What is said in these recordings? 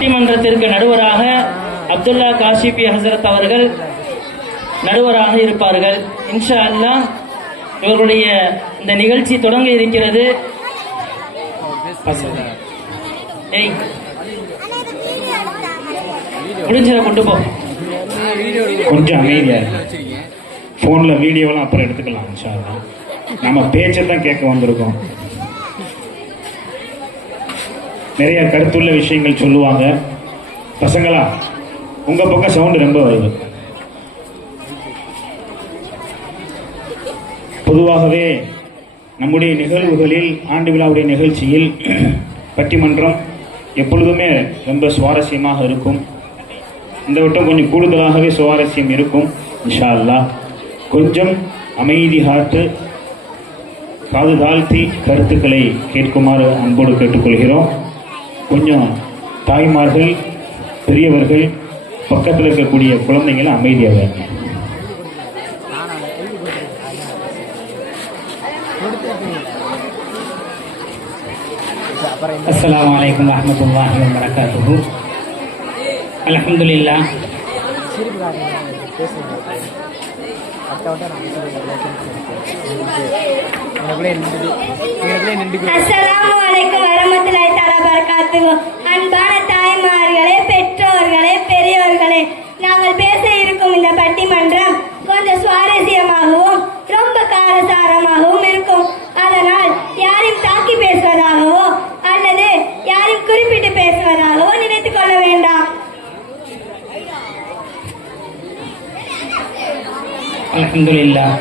பட்டிமன்றத்திற்கு நடுவராக அப்துல்லா காஷிபி ஹசரத் அவர்கள் நடுவராக இருப்பார்கள். இன்ஷா அல்லாஹ் இவர்களுடைய இந்த நிகழ்ச்சி தொடங்க இருக்கிறது. முடிஞ்சத கொண்டு போ. கொஞ்சம் அமைதியா போன்ல வீடியோலாம் அப்புறம் எடுத்துக்கலாம். இன்ஷா அல்லாஹ் நம்ம பேச்சை தான் கேட்க வந்திருக்கோம். நிறைய கருத்துள்ள விஷயங்கள் சொல்லுவாங்க. பசங்களா உங்க பக்கம் சவுண்ட் ரொம்ப வருது. பொதுவாகவே நம்முடைய நிகழ்வுகளில் ஆண்டு விழாவுடைய நிகழ்ச்சியில் பட்டிமன்றம் எப்பொழுதுமே ரொம்ப சுவாரஸ்யமாக இருக்கும். இந்த வட்டம் கொஞ்சம் கூடுதலாகவே சுவாரஸ்யம் இருக்கும். இன்ஷா அல்லாஹ் கொஞ்சம் அமைதி காத்து காது தாழ்த்தி கருத்துக்களை கேட்குமாறு அன்போடு கேட்டுக்கொள்கிறோம். கொஞ்சம் தாய்மார்கள் பெரியவர்கள் பக்கத்தில் இருக்கக்கூடிய குழந்தைங்களை அமைதியாக. அஸ்ஸலாமு அலைக்கும் வரஹ்மத்துல்லாஹி வ பரகாத்துஹு. அல்ஹம்துலில்லாஹ். அஸ்ஸலாமு அலைக்கும் வரஹ்மத்துல்லாஹி தஆலா பரகாத்துஹு. அன்பான தாய்மார்களே, பெற்றோர்களே, பெரியோர்களே, நாங்கள் பேச இருக்கும் இந்த பட்டிமன்றம் கொஞ்சம் சுவாரஸ்யமாகவும் ரொம்ப காரசாரமாகவும் இருக்கும். அதனால் யாரையும் தாக்கி பேசுவதாகவோ அல்லது யாரையும் குறிப்பிட்டு பேசுவதாகவோ நினைத்துக் கொள்ள வேண்டாம். அல்ஹம்துலில்லாஹ்.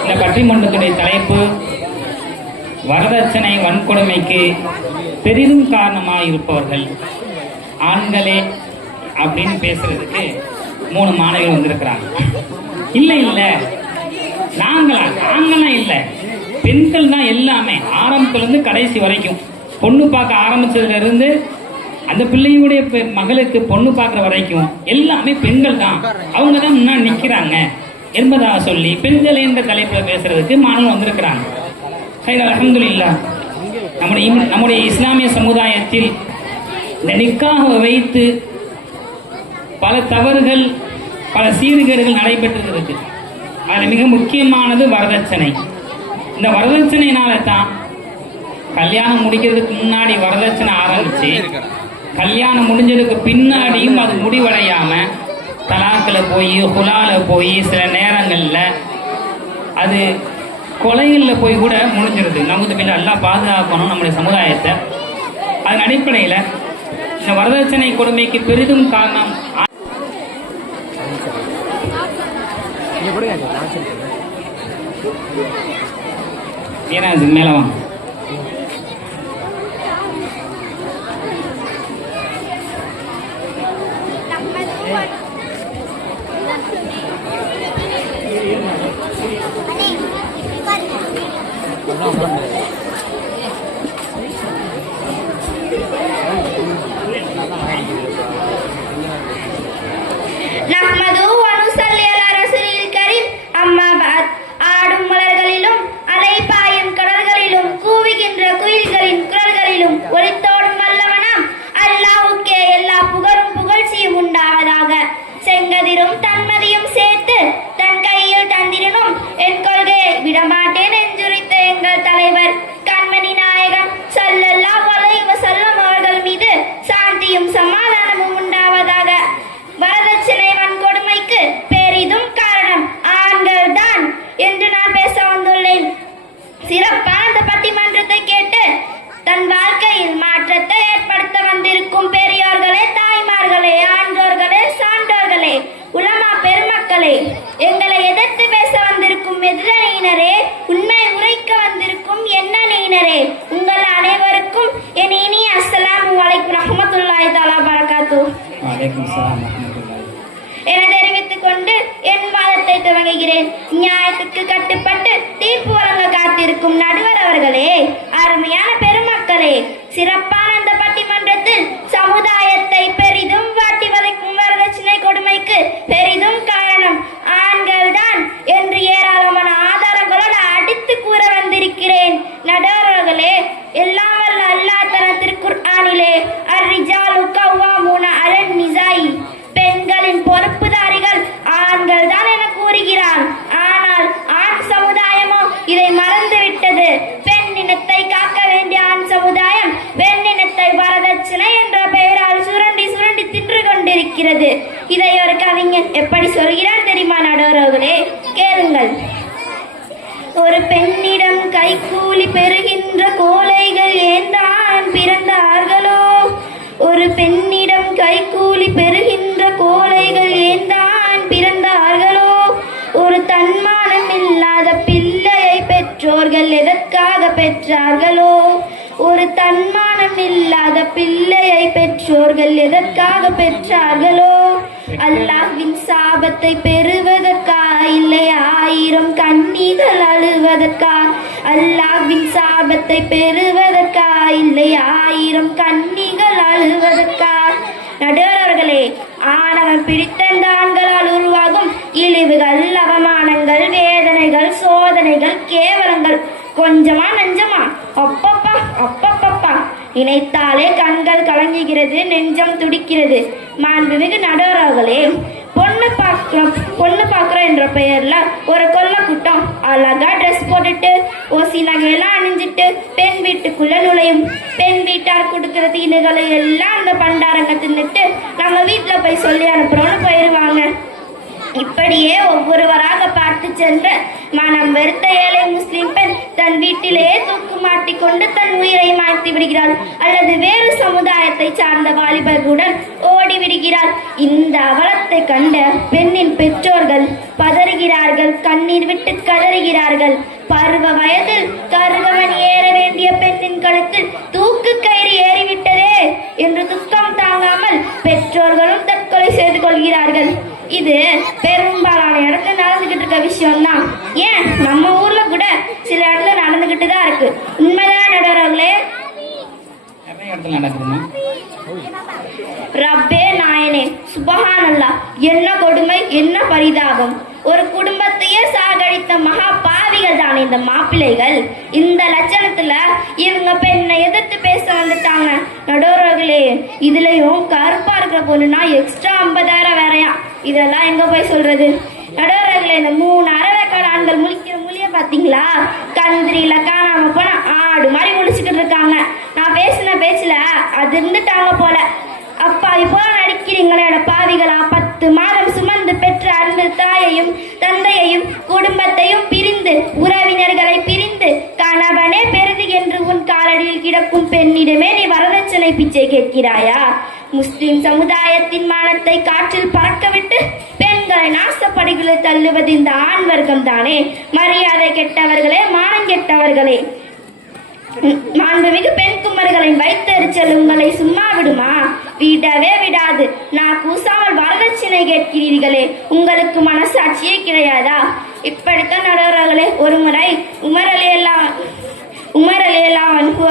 இந்த பட்டிமன்றத்துடைய தலைப்பு வரதட்சணை வன்கொடுமைக்கு பெரிதும் காரணமாக இருப்பவர்கள் ஆண்களே அப்படின்னு பேசுறதுக்கு 3 மாணவிகள் வந்திருக்கிறாங்க. இல்லை இல்லை நாங்களாம் இல்லை, பெண்கள் தான் எல்லாமே. ஆரம்பத்திலிருந்து கடைசி வரைக்கும் பொண்ணு பார்க்க ஆரம்பிச்சதுல இருந்து அந்த பிள்ளையுடைய மகளுக்கு பொண்ணு பார்க்குற வரைக்கும் எல்லாமே பெண்கள் தான், அவங்க தான் முன்னாடி நிற்கிறாங்க என்பதாக சொல்லி பெண்கள் என்ற தலைப்பில் பேசுறதுக்கு மாணவர்கள் வந்திருக்கிறாங்க. அல்ஹம்துலில்லாஹ். நம்முடைய இஸ்லாமிய சமுதாயத்தில் இந்த நிக்காஹ் வைத்து பல தவறுகள் பல சீர்கேடுகள் நடைபெற்று. அதில் மிக முக்கியமானது வரதட்சணை. இந்த வரதட்சணையினால தான் கல்யாணம் முடிக்கிறதுக்கு முன்னாடி வரதட்சணை ஆரம்பிச்சு கல்யாணம் முடிஞ்சதுக்கு பின்னாடியும் அது முடிவடையாம தலாக்கில் போய் ஹுலால போய் சில நேரங்களில் அது கொலைகளில் போய் கூட முடிஞ்சிருது. நமக்கு பிள்ளை எல்லாம் பாதுகாக்கணும் நம்முடைய சமுதாயத்தை. அதன் அடிப்படையில் இந்த வரதட்சணை கொடுமைக்கு பெரிதும் காரணம் ஏன்னா மேல வாங்க. ஆடும் மலர்களிலும் அலைபாயும் கடல்களிலும் கூவுகின்ற குயில்களின் குரல்களிலும் ஒலித்தோடும் வல்லவனாம் அல்லாஹ்வுக்கே எல்லா புகழும் புகழ்ச்சியும் உண்டாவதாக. செங்கதிரும் தன்மதியும் சேர்த்து தன் கையில் தந்திரனும் என் கொள்கையை விடமாட்டேன் என்றுரைத்த எங்கள் தலைவர் கண்மணி நாயகம் ஸல்லல்லாஹு அலைஹி வஸல்லம் அவர்கள் மீது சாந்தியும் சமாதானமும் உண்டாவதாக. வரதட்சணை வன்கொடுமைக்கு பெரிதும் காரணம் ஆண்கள் தான் என்று நான் பேச வந்துள்ளேன். சிறப்பான இந்த பட்டிமன்றத்தை கேட்டு தன் வாழ்க்கையில் மாற்றத்தை ஏற்படுத்த வந்திருக்கும் பெரியோர்களே, தாய்மார்களே, ஆண்டோர்களே, சான்றோர்களே, உலமா பெருமக்களே, எங்களை எதிர்த்து பேச வந்திருக்கும் எதிரணியினரே, உண்மை உரைக்க வந்திருக்கும் எண்ணணியினரே, உங்கள் அனைவருக்கும் என் இனிய அஸ்ஸலாமு அலைக்கும் ரஹ்மத்துல்லாஹி தஆலா பரகாத்துஹு என தெரிவித்துக் கொண்டு என் வாதத்தை துவங்குகிறேன். நியாயத்துக்கு கட்டுப்பட்டு தீர்ப்பு வழங்க காத்திருக்கும் நடுவர் அவர்களே, அருமையான பெருமக்களே, சிறப்பான அந்த பட்டிமன்றத்தில் சமுதாயத்தை பெரிதும் வாட்டி வதைக்கும் வரதட்சணை கொடுமைக்கு பெரிதும் காரணம் ஆண்கள் தான் என்று ஏராளமான ஆதாரங்களோடு அடித்து கூற வந்திருக்கிறேன். நடுவர்களே, எல்லாம் வல்ல அல்லாஹ் குர்ஆனிலே அர்ரிஜாலு கவ்வாமூன அலன் நிசாயி, பெண்களின் பொறுப்புதாரிகள் ஆண்கள் தான் என கூறுகிறான். ஆனால் ஆண் சமுதாயமோ இதை மறந்துவிட்டது. பெண்ணினத்தை காக்க வேண்டிய ஆண் சமுதாயம் பெண்ணினத்தை வரதட்சணை என்ற பெயரால் சுரண்டி சுரண்டி தின்று கொண்டிருக்கிறது. இதை ஒரு கவிஞன் எப்படி சொல்கிறார் தெரியுமா நடுவர்களே? கேளுங்கள். ஒரு பெண்ணிடம் கைக்கூலி பெறுகின்ற கோழைகள் ஏந்தான் பிறந்தார்களோ, ஒரு பெண்ணிடம் கைக்கூலி பெறுகின்ற கோழைகள் ஏந்தான் பிறந்தார்களோ, ஒரு தன்மானம் இல்லாத பிள்ளையை பெற்றோர்கள் எதற்காக பெற்றார்களோ, ஒரு தன்மானம் இல்லாத பிள்ளையை பெற்றோர்கள் எதற்காக பெற்றார்களோ, அல்லாஹ்வின் சாபத்தை பெறுவதற்கா இல்லை ஆயிரம் கண்ணீர்கள் அழுவதற்கா, அல்லாஹ்வின் சாபத்தை பெறுவதற்கா இல்லை ஆயிரம் கண்ணீர்கள் அழுவதற்கா. நடுவர்களே, ஆணவம் பிடித்த ஆண்களால் உருவாகும் இழிவுகள், அவமானங்கள், வேதனைகள், சோதனைகள், கேவலங்கள் கொஞ்சமா நஞ்சமா? அப்பப்பா அப்பப்பப்பா, நினைத்தாலே கண்கள் கலங்குகிறது, நெஞ்சம் துடிக்கிறது. மாண்புமிகு நடுவர்களே, பொண்ணு பார்க்குறோம் என்ற பெயர்ல ஒரு கொல்ல கூட்டம் அழகா ட்ரெஸ் போட்டுட்டு ஓசி நகையெல்லாம் அணிஞ்சிட்டு பெண் வீட்டுக்குள்ள நுழையும். பெண் வீட்டார் கொடுக்கிற தீனுகளை எல்லாம் அந்த பண்டாரங்க தின்னுட்டு நம்ம வீட்டுல போய் சொல்லி அனுப்புறோம்னு போயிடுவாங்க. இப்படியே ஒவ்வொருவராக பார்த்து சென்ற மனம் வெறுத்த ஏழை முஸ்லிம் பெண் தன் வீட்டிலேயே தூக்கு மாட்டிக்கொண்டு தன் உயிரை மாய்த்து விடுகிறாள், அல்லது வேறு சமுதாயத்தை சார்ந்த வாலிபர்களுடன் ஓடி விடுகிறாள். இந்த அவலத்தை கண்ட பெண்ணின் பெற்றோர்கள் பதறுகிறார்கள், கண்ணீர் விட்டு கதறுகிறார்கள். பருவ வயதில் கருகவன் ஏற வேண்டிய பெண்ணின் கழுத்தில் தூக்கு கயிறு ஏறிவிட்டதே என்று துக்கம் தாங்காமல் பெற்றோர்களும் தற்கொலை செய்து கொள்கிறார்கள். இது பெரும்பாலான இடத்துல நடந்துகிட்டு இருக்க விஷயம் தான். ஏன் நம்ம ஊர்ல கூட சில இடத்துல நடந்துகிட்டு தான் இருக்கு. உண்மைதான் நடுவர்களே. நிறைய இடத்துல நடக்குதுமா? ரப்பே நாயனே, சுபஹானல்லாஹ், என்ன கொடுமை, என்ன பரிதாபம். ஒரு குடும்பத்தையே சாகடித்த மகா பாவிகள் தான் இந்த மாப்பிள்ளைகள். இந்த லட்சணத்துல இவங்க பெண்ணை எதிர்த்து பேச வந்துட்டாங்க. நடுவர்களே, இதுலயும் கருப்பா இருக்கிற பொண்ணுனா எக்ஸ்ட்ரா 50,000 வேறையா. இதெல்லாம் எங்க போய் சொல்றது? நடுவர்களே, இந்த 3 அரவேக்காடு ஆண்கள் முழிக்கிற மொழிய பாத்தீங்களா? கந்திரியில காணாம போன ஆடு மாதிரி முழிச்சுக்கிட்டு இருக்காங்க. நான் பேசின பேச்சுல அது இருந்துட்டாங்க போல. அப்பா இப்போ நடிக்கிறீங்களே பாவிகளா. 10 மாதம் சுமந்து பெற்ற அன்பு தாயையும் தந்தையையும் குடும்பத்தையும் பிரிந்து உறவினர்களை பிரிந்து கணவனே பெரிது என்று உன் காலடியில் கிடக்கும் பெண்ணிடமே நீ வரதட்சணை பிச்சை கேட்கிறாயா? முஸ்லிம் சமுதாயத்தின் மானத்தை காற்றில் பறக்கவிட்டு பெண்களை நாசப்படிகளை தள்ளுவது இந்த ஆண் வர்க்கம் தானே. மரியாதை கெட்டவர்களே, மானம் கெட்டவர்களே. மாண்புமிகு பெண் குமர்களின் வைத்தறிச்சல் உங்களை சும்மா விடுமா? விடவே விடாது. நான் கூசாமல் வரதட்சணை கேட்கிறீர்களே, உங்களுக்கு மனசாட்சியே கிடையாதா? இப்படித்தான் நடுவர்களே, ஒரு முறை உமர் அலியல்லாஹு அன்ஹு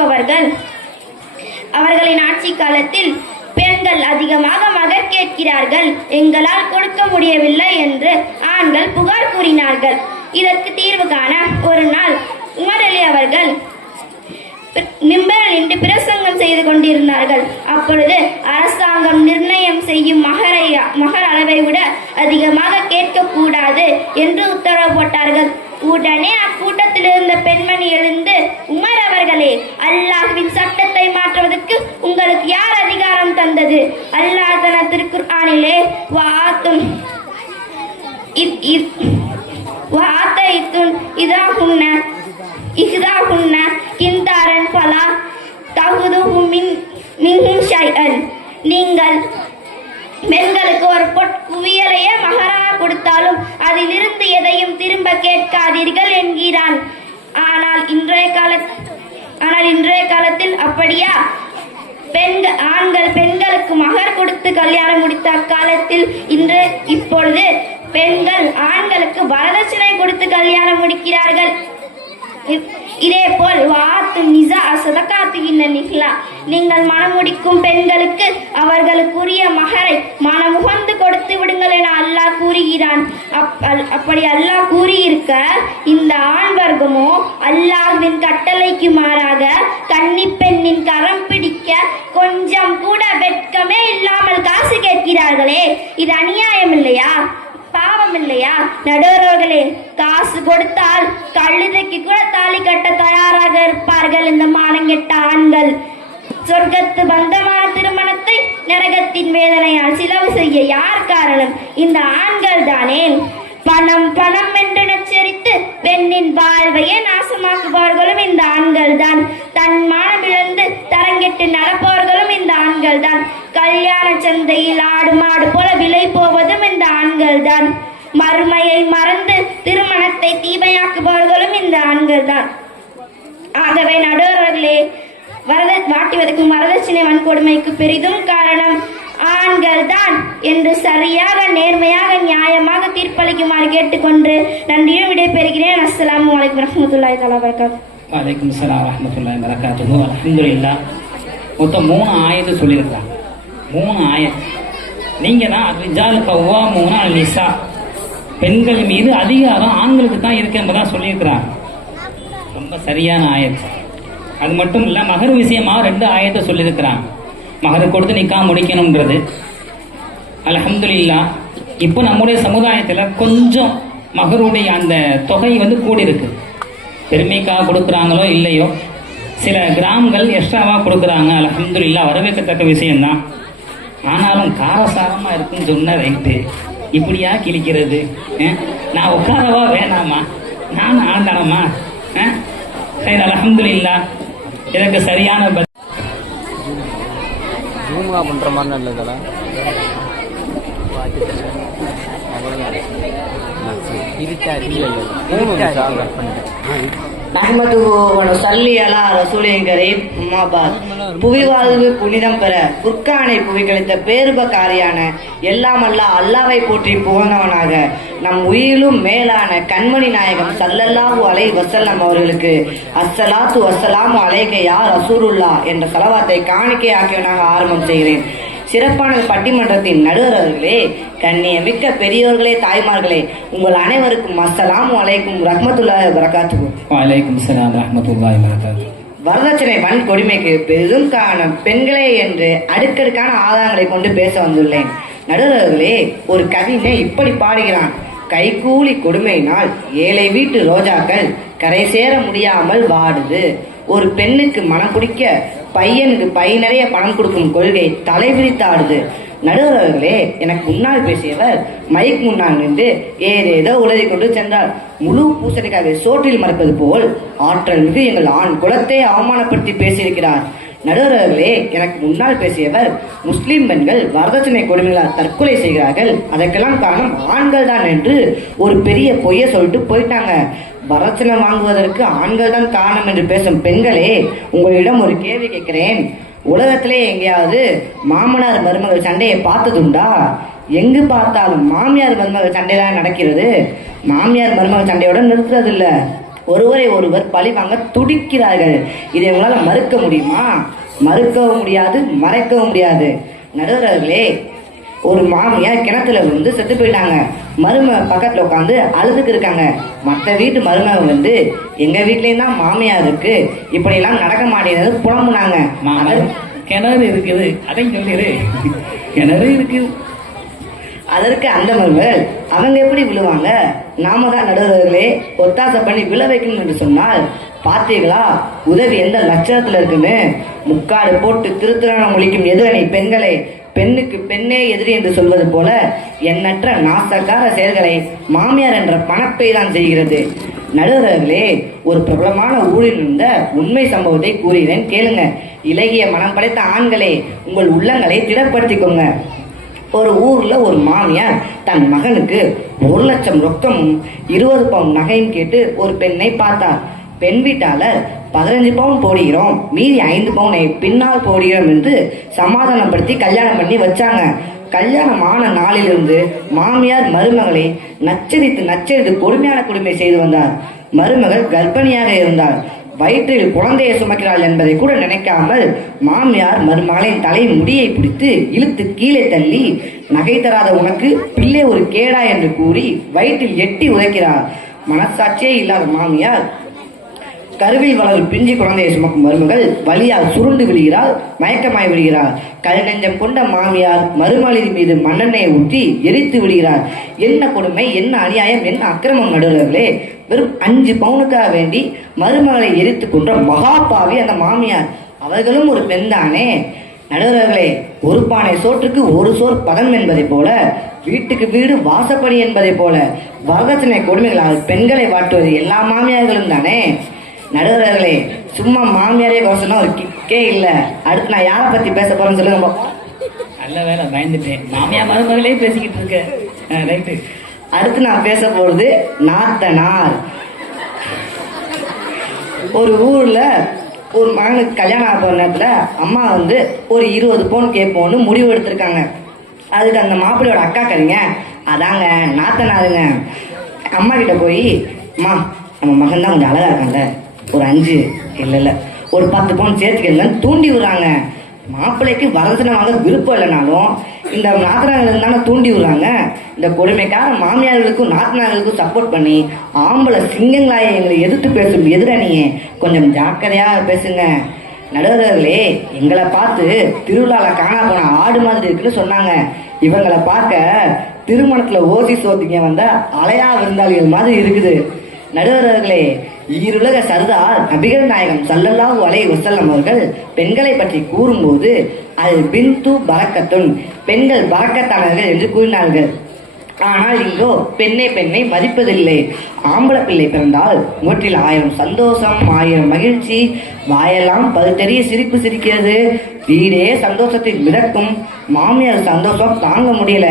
அவர்களின் ஆட்சி காலத்தில் பெண்கள் அதிகமாக மகர் கேட்கிறார்கள், எங்களால் கொடுக்க முடியவில்லை என்று ஆண்கள் புகார் கூறினார்கள். இதற்கு தீர்வு காண ஒரு நாள் உமர் அலி அவர்கள் மிம்பரில் நின்று பிரசங்கம் செய்து கொண்டிருந்தார்கள். அப்பொழுது அரசாங்கம் நிர்ணயம் செய்யும் மகர் அளவை விட அதிகமாக கேட்கக்கூடாது என்று உத்தரவு போட்டார்கள். உடனே அக்கூட்டத்தில் இருந்த பெண்மணி எழுந்து, உமர் அவர்களே, அல்லாஹ்வின் சட்டத்தை மாற்றுவதற்கு உங்களுக்கு யார் அதிகாரம் தந்தது? அல்லாஹ் தன திருக்குர்ஆனிலே இஹ்தாஹுன்ன கிந்தாரன் ஃபலா தகுதுஹு மின்ஹும் ஷைஅன். நீங்கள் பெண்களுக்கு ஒரு பொற்குவியலையே மகராக கொடுத்தாலும் அதிலிருந்து எதையும் திரும்ப கேட்காதீர்கள் என்கிறான். ஆனால் இன்றைய காலத்தில் அப்படியா? ஆண்கள் பெண்களுக்கு மகர் கொடுத்து கல்யாணம் முடித்த காலத்தில் இப்பொழுது பெண்கள் ஆண்களுக்கு வரதட்சணை கொடுத்து கல்யாணம் முடிக்கிறார்கள். இதே போல் நீங்கள் மனமுடிக்கும் பெண்களுக்கு அவர்களுக்குரிய மகரை மனமுகந்து கொடுத்து விடுங்கள் என அல்லாஹ் கூறுகிறான். அப்படி அல்லாஹ் கூறியிருக்க இந்த ஆண் வர்க்கமோ அல்லாஹ்வின் கட்டளைக்கு மாறாக கன்னி பெண்ணின் கரம் பிடிக்க கொஞ்ச இது அநியாயம் இல்லையா? பாவம் இல்லையா? நடுவர்களே, காசு கொடுத்தால் கழுதைக்கு கூட தாலி கட்ட தயாராக இருப்பார்கள் இந்த மானங்கெட்ட ஆண்கள். சொர்க்கத்து பந்தமான திருமணத்தை நரகத்தின் வேதனையால் செலவு செய்ய யார் காரணம்? இந்த ஆண்கள் தானே. பணம் பணம் என்று நச்சரித்து பெண்ணின் வாழ்வையே நாசமாக்குபவர்களும் இந்த ஆண்கள் தான். தன் மானம் இழந்து தரங்கெட்டு நடப்பவர்களும் இந்த ஆண்கள் தான். கல்யாண சந்தையில் ஆடு மாடு போல விலை போவதும் இந்த ஆண்கள் தான். மறுமையை மறந்து திருமணத்தை தீமையாக்குபவர்களும் இந்த ஆண்கள் தான். ஆகவே நடுவர்களே, வாட்டி வதைக்கும் வரதட்சணை வன்கொடுமைக்கு பெரிதும் காரணம் ஆண்கள் தான் என்று சரியாக, நேர்மையாக, நியாயமாக தீர்ப்பளிக்குமாறு கேட்டுக்கொண்டு நன்றியும் விடைபெறுகிறேன். அஸ்ஸலாமு அலைக்கும் வரஹ்மத்துல்லாஹி தஆலா வபரகாத்துஹு. வலைக்கும் ஸலாம் வரஹ்மத்துல்லாஹி வபரகாத்துஹு. அல்ஹம்துலில்லாஹ். மொத்தம் 3 ஆயத்து சொல்லியிருக்காங்க. 3 ஆயத். நீங்க தான் ரிஜால் கவ்வாமூன அலன் நிஸா, பெண்கள் மீது அதிகாரம் ஆண்களுக்கு தான் இருக்கு என்பதான் சொல்லியிருக்கிறாங்க. ரொம்ப சரியான ஆயத். அது மட்டும் இல்லை, மகர் விஷயமா 2 ஆயத்தை சொல்லியிருக்கிறாங்க. மகர் கொடுத்து நிக்கா முடிக்கணும்ன்றது. அல்ஹம்துலில்லாஹ். இப்போ நம்முடைய சமுதாயத்தில் கொஞ்சம் மகருடைய அந்த தொகை கூடியிருக்கு. பெருமைக்காக கொடுக்குறாங்களோ இல்லையோ, சில கிராமங்கள் எக்ஸ்ட்ராவாக கொடுக்குறாங்க. அல்ஹம்துலில்லாஹ், வரவேற்கத்தக்க விஷயம்தான். ஆனாலும் காரசாரமாக இருக்குன்னு சொன்ன ரைட்டு, இப்படியா கிழிக்கிறது? நான் உட்காரவா வேணாமா? நான் ஆண்டானமா? சரி, அல்ஹம்துலில்லாஹ். இதற்கு சரியான ஜூமா பண்ணுற மாதிரி நல்லதா? புவிவாழ்வு புனிதம் பெற குர்கானை புவிகளித்த பேருபகாரியான எல்லாமல்ல அல்லாவை போற்றி புகழ்ந்தவனாக நம் உயிரிலும் மேலான கண்மணி நாயகம் ஸல்லல்லாஹு அலைஹி வஸல்லம் அவர்களுக்கு அஸ்ஸலாத்து வஸ்ஸலாமு அலைக யா ரசூலுல்லா என்ற ஸலவாத்தை காணிக்கையாக்கியவனாக ஆரம்பம் செய்கிறேன். சிறப்பான பட்டிமன்றத்தின் நடுவர் அவர்களே, கண்ணியமிக்க பெரியோர்களே, தாய்மார்களே, உங்கள் அனைவருக்கும் அஸ்ஸலாமு அலைக்கும் ரஹ்மத்துல்லாஹி வபரகாத்துஹு. வலைக்கும் ஸலாம் ரஹ்மத்துல்லாஹி வபரகாத்துஹு. வரதட்சணை வன்கொடுமைக்கு பெரிதும் காரணம் பெண்களே என்று அடுக்கடுக்கான ஆதாரங்களை கொண்டு பேச வந்துள்ளேன். நடுவர்களே, ஒரு கவிஞன் இப்படி பாடுகிறான்: கைகூலி கொடுமையினால் ஏழை வீட்டு ரோஜாக்கள் கரை சேர முடியாமல் வாடுது. ஒரு பெண்ணுக்கு மனம் பிடிக்க பையனுக்கு பை நிறைய பணம் கொடுக்கும் கொள்கை தலைவிரித்தாடுது. நடுவர்களே, எனக்கு முன்னால் பேசியவர் மைக் முன்னால் நின்று ஏதேதோ உளறி கொண்டு சென்றார். முழு பூசணிக்காவை சோற்றில் மறைப்பது போல் ஆற்றல் மிகு எங்கள் ஆண் குலத்தை அவமானப்படுத்தி பேசியிருக்கிறார். நடுவர்களே, எனக்கு முன்னால் பேசியவர் முஸ்லிம் பெண்கள் வரதட்சணை கொடுமைகளால் தற்கொலை செய்கிறார்கள், அதற்கெல்லாம் காரணம் ஆண்கள் தான் என்று ஒரு பெரிய பொய்யை சொல்லிட்டு போயிட்டாங்க. வரதட்சணை வாங்குவதற்கு ஆண்கள் தான் காரணம் என்று பேசும் பெண்களே, உங்களிடம் ஒரு கேள்வி கேட்கிறேன். உலகத்திலே எங்கேயாவது மாமனார் மருமகள் சண்டையை பார்த்ததுண்டா? எங்கு பார்த்தாலும் மாமியார் மருமகள் சண்டை தான் நடக்கிறது. மாமியார் மருமகள் சண்டையோட நிறுத்துறது இல்ல, ஒருவரை ஒருவர் பழி வாங்க துடிக்கிறார்கள். இதை உங்களால் மறுக்க முடியுமா? மறுக்கவும் முடியாது, மறைக்கவும் முடியாது. நடுவர்களே, ஒரு மாமியார் கிணத்துல விழுந்து செத்து போயிட்டாங்க. மருமக பக்கத்துல உட்காந்து அழுதுக்கு இருக்காங்க. மற்ற வீட்டு மருமக எங்க வீட்லயும் தான் மாமியார் இருக்கு, இப்படி எல்லாம் நடக்க மாட்டேங்கிறது புலம்புனாங்க. கிணறு இருக்குது, அதை சொல்லிடு. கிணறு இருக்குது. அதற்கு அந்த மருமகள் அவங்க எப்படி விழுவாங்க? நாம தான் நடுவர்களே ஒத்தாசை பண்ணி விழ வைக்கணும் என்று சொன்னால், பார்த்தீங்களா உதவி எந்த லட்சணத்துல இருக்குன்னு? முக்காடு போட்டு திருத்திரான மொழிக்கும் எதிரணி பெண்களே, பெண்ணுக்கு பெண்ணே எதிரி என்று சொல்வது போல எண்ணற்ற நாசக்கார செயல்களை மாமியார் என்ற பணப்பை தான் செய்கிறது. நடுவர்களே, ஒரு பிரபலமான ஊரில் இருந்த உண்மை சம்பவத்தை கூறுகிறேன், கேளுங்க. இலகிய மனம் படைத்த ஆண்களே, உங்கள் உள்ளங்களை திடப்படுத்திக்கோங்க. ஒரு ஊர்ல ஒரு மாமியார் தன் மகனுக்கு 1 லட்சம் ரொக்கமும் 20 பவுன் நகையும் கேட்டு ஒரு பெண்ணை பார்த்தார். பெண் வீட்டாளர் 15 பவுன் போடுகிறோம், மீதி 5 பவுனை பின்னால் போடுகிறோம் என்று சமாதானப்படுத்தி கல்யாணம் பண்ணி வச்சாங்க. கல்யாணமான நாளிலிருந்து மாமியார் மருமகளை நச்சரித்து கொடுமையான கொடுமை செய்து வந்தார். மருமகள் கர்ப்பிணியாக இருந்தார். வயிற்றில் குழந்தையை சுமக்கிறாள் என்பதை கூட நினைக்காமல் மாமியார் மருமகளின் தலை முடியை பிடித்து இழுத்து கீழே தள்ளி, நகை தராத உனக்கு பிள்ளை ஒரு கேடா என்று கூறி வயிற்றில் எட்டி உதைக்கிறார். மனசாட்சியே இல்லாத மாமியார் கருவில் வளரும் பிஞ்சு குழந்தையை சுமக்கும் மருமகள் வலியால் சுருண்டு விழுகிறாள், மயக்கமாய் விடுகிறார். கல் நெஞ்சம் கொண்ட மாமியார் மருமகளின் மீது மண்ணெண்ணெயை ஊற்றி எரித்து விடுகிறார். என்ன கொடுமை, என்ன அநியாயம், என்ன அக்கிரமம் நடுவர்களே! வெறும் 5 பவுனுக்காக வேண்டி மருமகளை எரித்து கொன்ற மகாபாவி அந்த மாமியார். அவர்களும் ஒரு பெண் தானே நடுவர்களே! ஒரு பானை சோற்றுக்கு ஒரு சோர் பதம் என்பதை போல, வீட்டுக்கு வீடு வாசப்படி என்பதை போல வரதட்சணை கொடுமைகளால் பெண்களை வாட்டுவது எல்லா மாமியார்களும் தானே நடுவர்களே! சும்மா மாமியாரே சொன்னா ஒரு கிக்கே இல்ல. அடுத்து நான் யாரை பத்தி பேச போறேன்னு சொல்லுங்க. நல்ல வேலை, பயந்துட்டேன். மாமியார் மருமகளே பேசிக்கிட்டு இருக்க. ரைட்டு. அடுத்து நான் பேச போறது நாத்தனார். ஒரு ஊர்ல ஒரு மகனுக்கு கல்யாணம் ஆக போற நேரத்துல அம்மா வந்து ஒரு 20 பவுன் கேட்போன்னு முடிவு எடுத்திருக்காங்க. அதுக்கு அந்த மாப்பிள்ளையோட அக்கா கறிங்க, அதாங்க நாத்தனாருங்க, அம்மா கிட்ட போய், அம்மா நம்ம மகன் தான் கொஞ்சம் அழகா இருக்காங்க, ஒரு 5 இல்ல ஒரு 10 பவுன் சேர்த்துக்கங்கன்னு தூண்டி விடுறாங்க. மாப்பிள்ளைக்கு வரதட்சணை வாங்க விருப்பம் இல்லைனாலும் இந்த நாத்தனார்கள் தானே தூண்டி விடுறாங்க. இந்த கொடுமைக்கார மாமியார்களுக்கும் நாத்தனார்களுக்கும் சப்போர்ட் பண்ணி ஆம்பளை சிங்கங்களாய எங்களை எதிர்த்து பேசும் எதிரணியே கொஞ்சம் ஜாக்கிரதையா பேசுங்க நடுவர்களே. எங்களை பார்த்து திருவிழால காணா போன ஆடு மாதிரி இருக்குன்னு சொன்னாங்க. இவங்களை பார்க்க திருமணத்துல ஓசி சோத்திங்க வந்த அலையா விருந்தாளிகள் மாதிரி இருக்குது நடுவர்களே. ஈருலக சர்தார் நபிகள் நாயகம் ஸல்லல்லாஹு அலைஹி வஸல்லம் அவர்கள் பெண்களை பற்றி கூறும்போது அது பின்து பரக்கத்துன், பெண்கள் பரக்கத்தானவர்கள் என்று கூறினார்கள். ஆனால் இங்கோ பெண்ணை மதிப்பதில்லை. ஆம்பளை பிள்ளை பிறந்தால் முகற்றில் 1000 சந்தோஷம், 1000 மகிழ்ச்சி, வாயெல்லாம் பல்தெரிய சிரிப்பு சிரிக்கிறது, வீடே சந்தோஷத்தில் மிதக்கும். மாமியார் சந்தோஷம் தாங்க முடியல.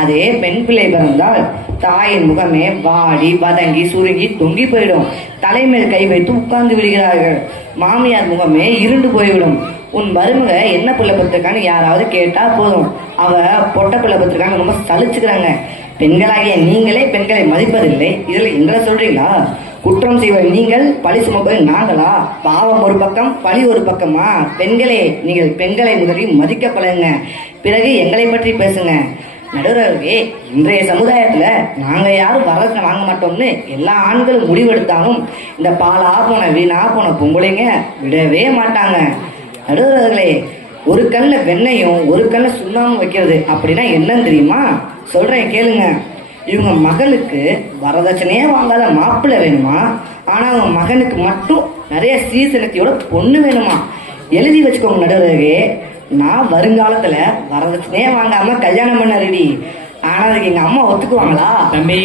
அதே பெண் பிள்ளை பிறந்தால் தாயின் முகமே வாடி வதங்கி சுருங்கி தொங்கி போயிடும். தலைமேல் கை வைத்து உட்கார்ந்து விடுகிறார்கள். மாமியார் முகமே இருண்டு போய்விடும். உன் மருமக என்ன பிள்ளை பத்திருக்கான்னு யாராவது கேட்டா போதும், அவ பொட்ட பிள்ளை பத்திருக்கான்னு ரொம்ப சலிச்சுக்கிறாங்க. பெண்களாகிய நீங்களே பெண்களை மதிப்பதில்லை, இதுல எங்களை சொல்றீங்களா? குற்றம் செய்வது நீங்கள், பழி சுமப்பது நாங்களா? பாவம் ஒரு பக்கம், பழி ஒரு பக்கமா? பெண்களே, நீங்கள் பெண்களை முதலில் மதிக்க பழகுங்க, பிறகு எங்களை பற்றி பேசுங்க நடுவர்களே. இன்றைய சமுதாயத்துல நாங்க யாரும் வரதட்சணை வாங்க மாட்டோம்னு எல்லா ஆண்களும் முடிவெடுத்தாலும் இந்த பாலா போன வீணா போன பொம்பளைங்க விடவே மாட்டாங்க நடுவர்களே. ஒரு கல்ல வெண்ணையும் ஒரு கல்ல சுண்ணாமும் வைக்கிறது அப்படின்னா என்னன்னு தெரியுமா? சொல்றேன் கேளுங்க. இவங்க மகளுக்கு வரதட்சணையே வாங்காத மாப்பிள்ளை வேணுமா, ஆனா அவங்க மகனுக்கு மட்டும் நிறைய சீசனத்தையோட பொண்ணு வேணுமா? எழுதி வச்சுக்கோங்க நடுவர்களே. நான் வருங்காலத்துல வரதட்சணையே வாங்காம கல்யாணம் பண்ண ரெடி. ஆனா அதுக்கு எங்க அம்மா ஒத்துக்குவாங்களா? தம்பி,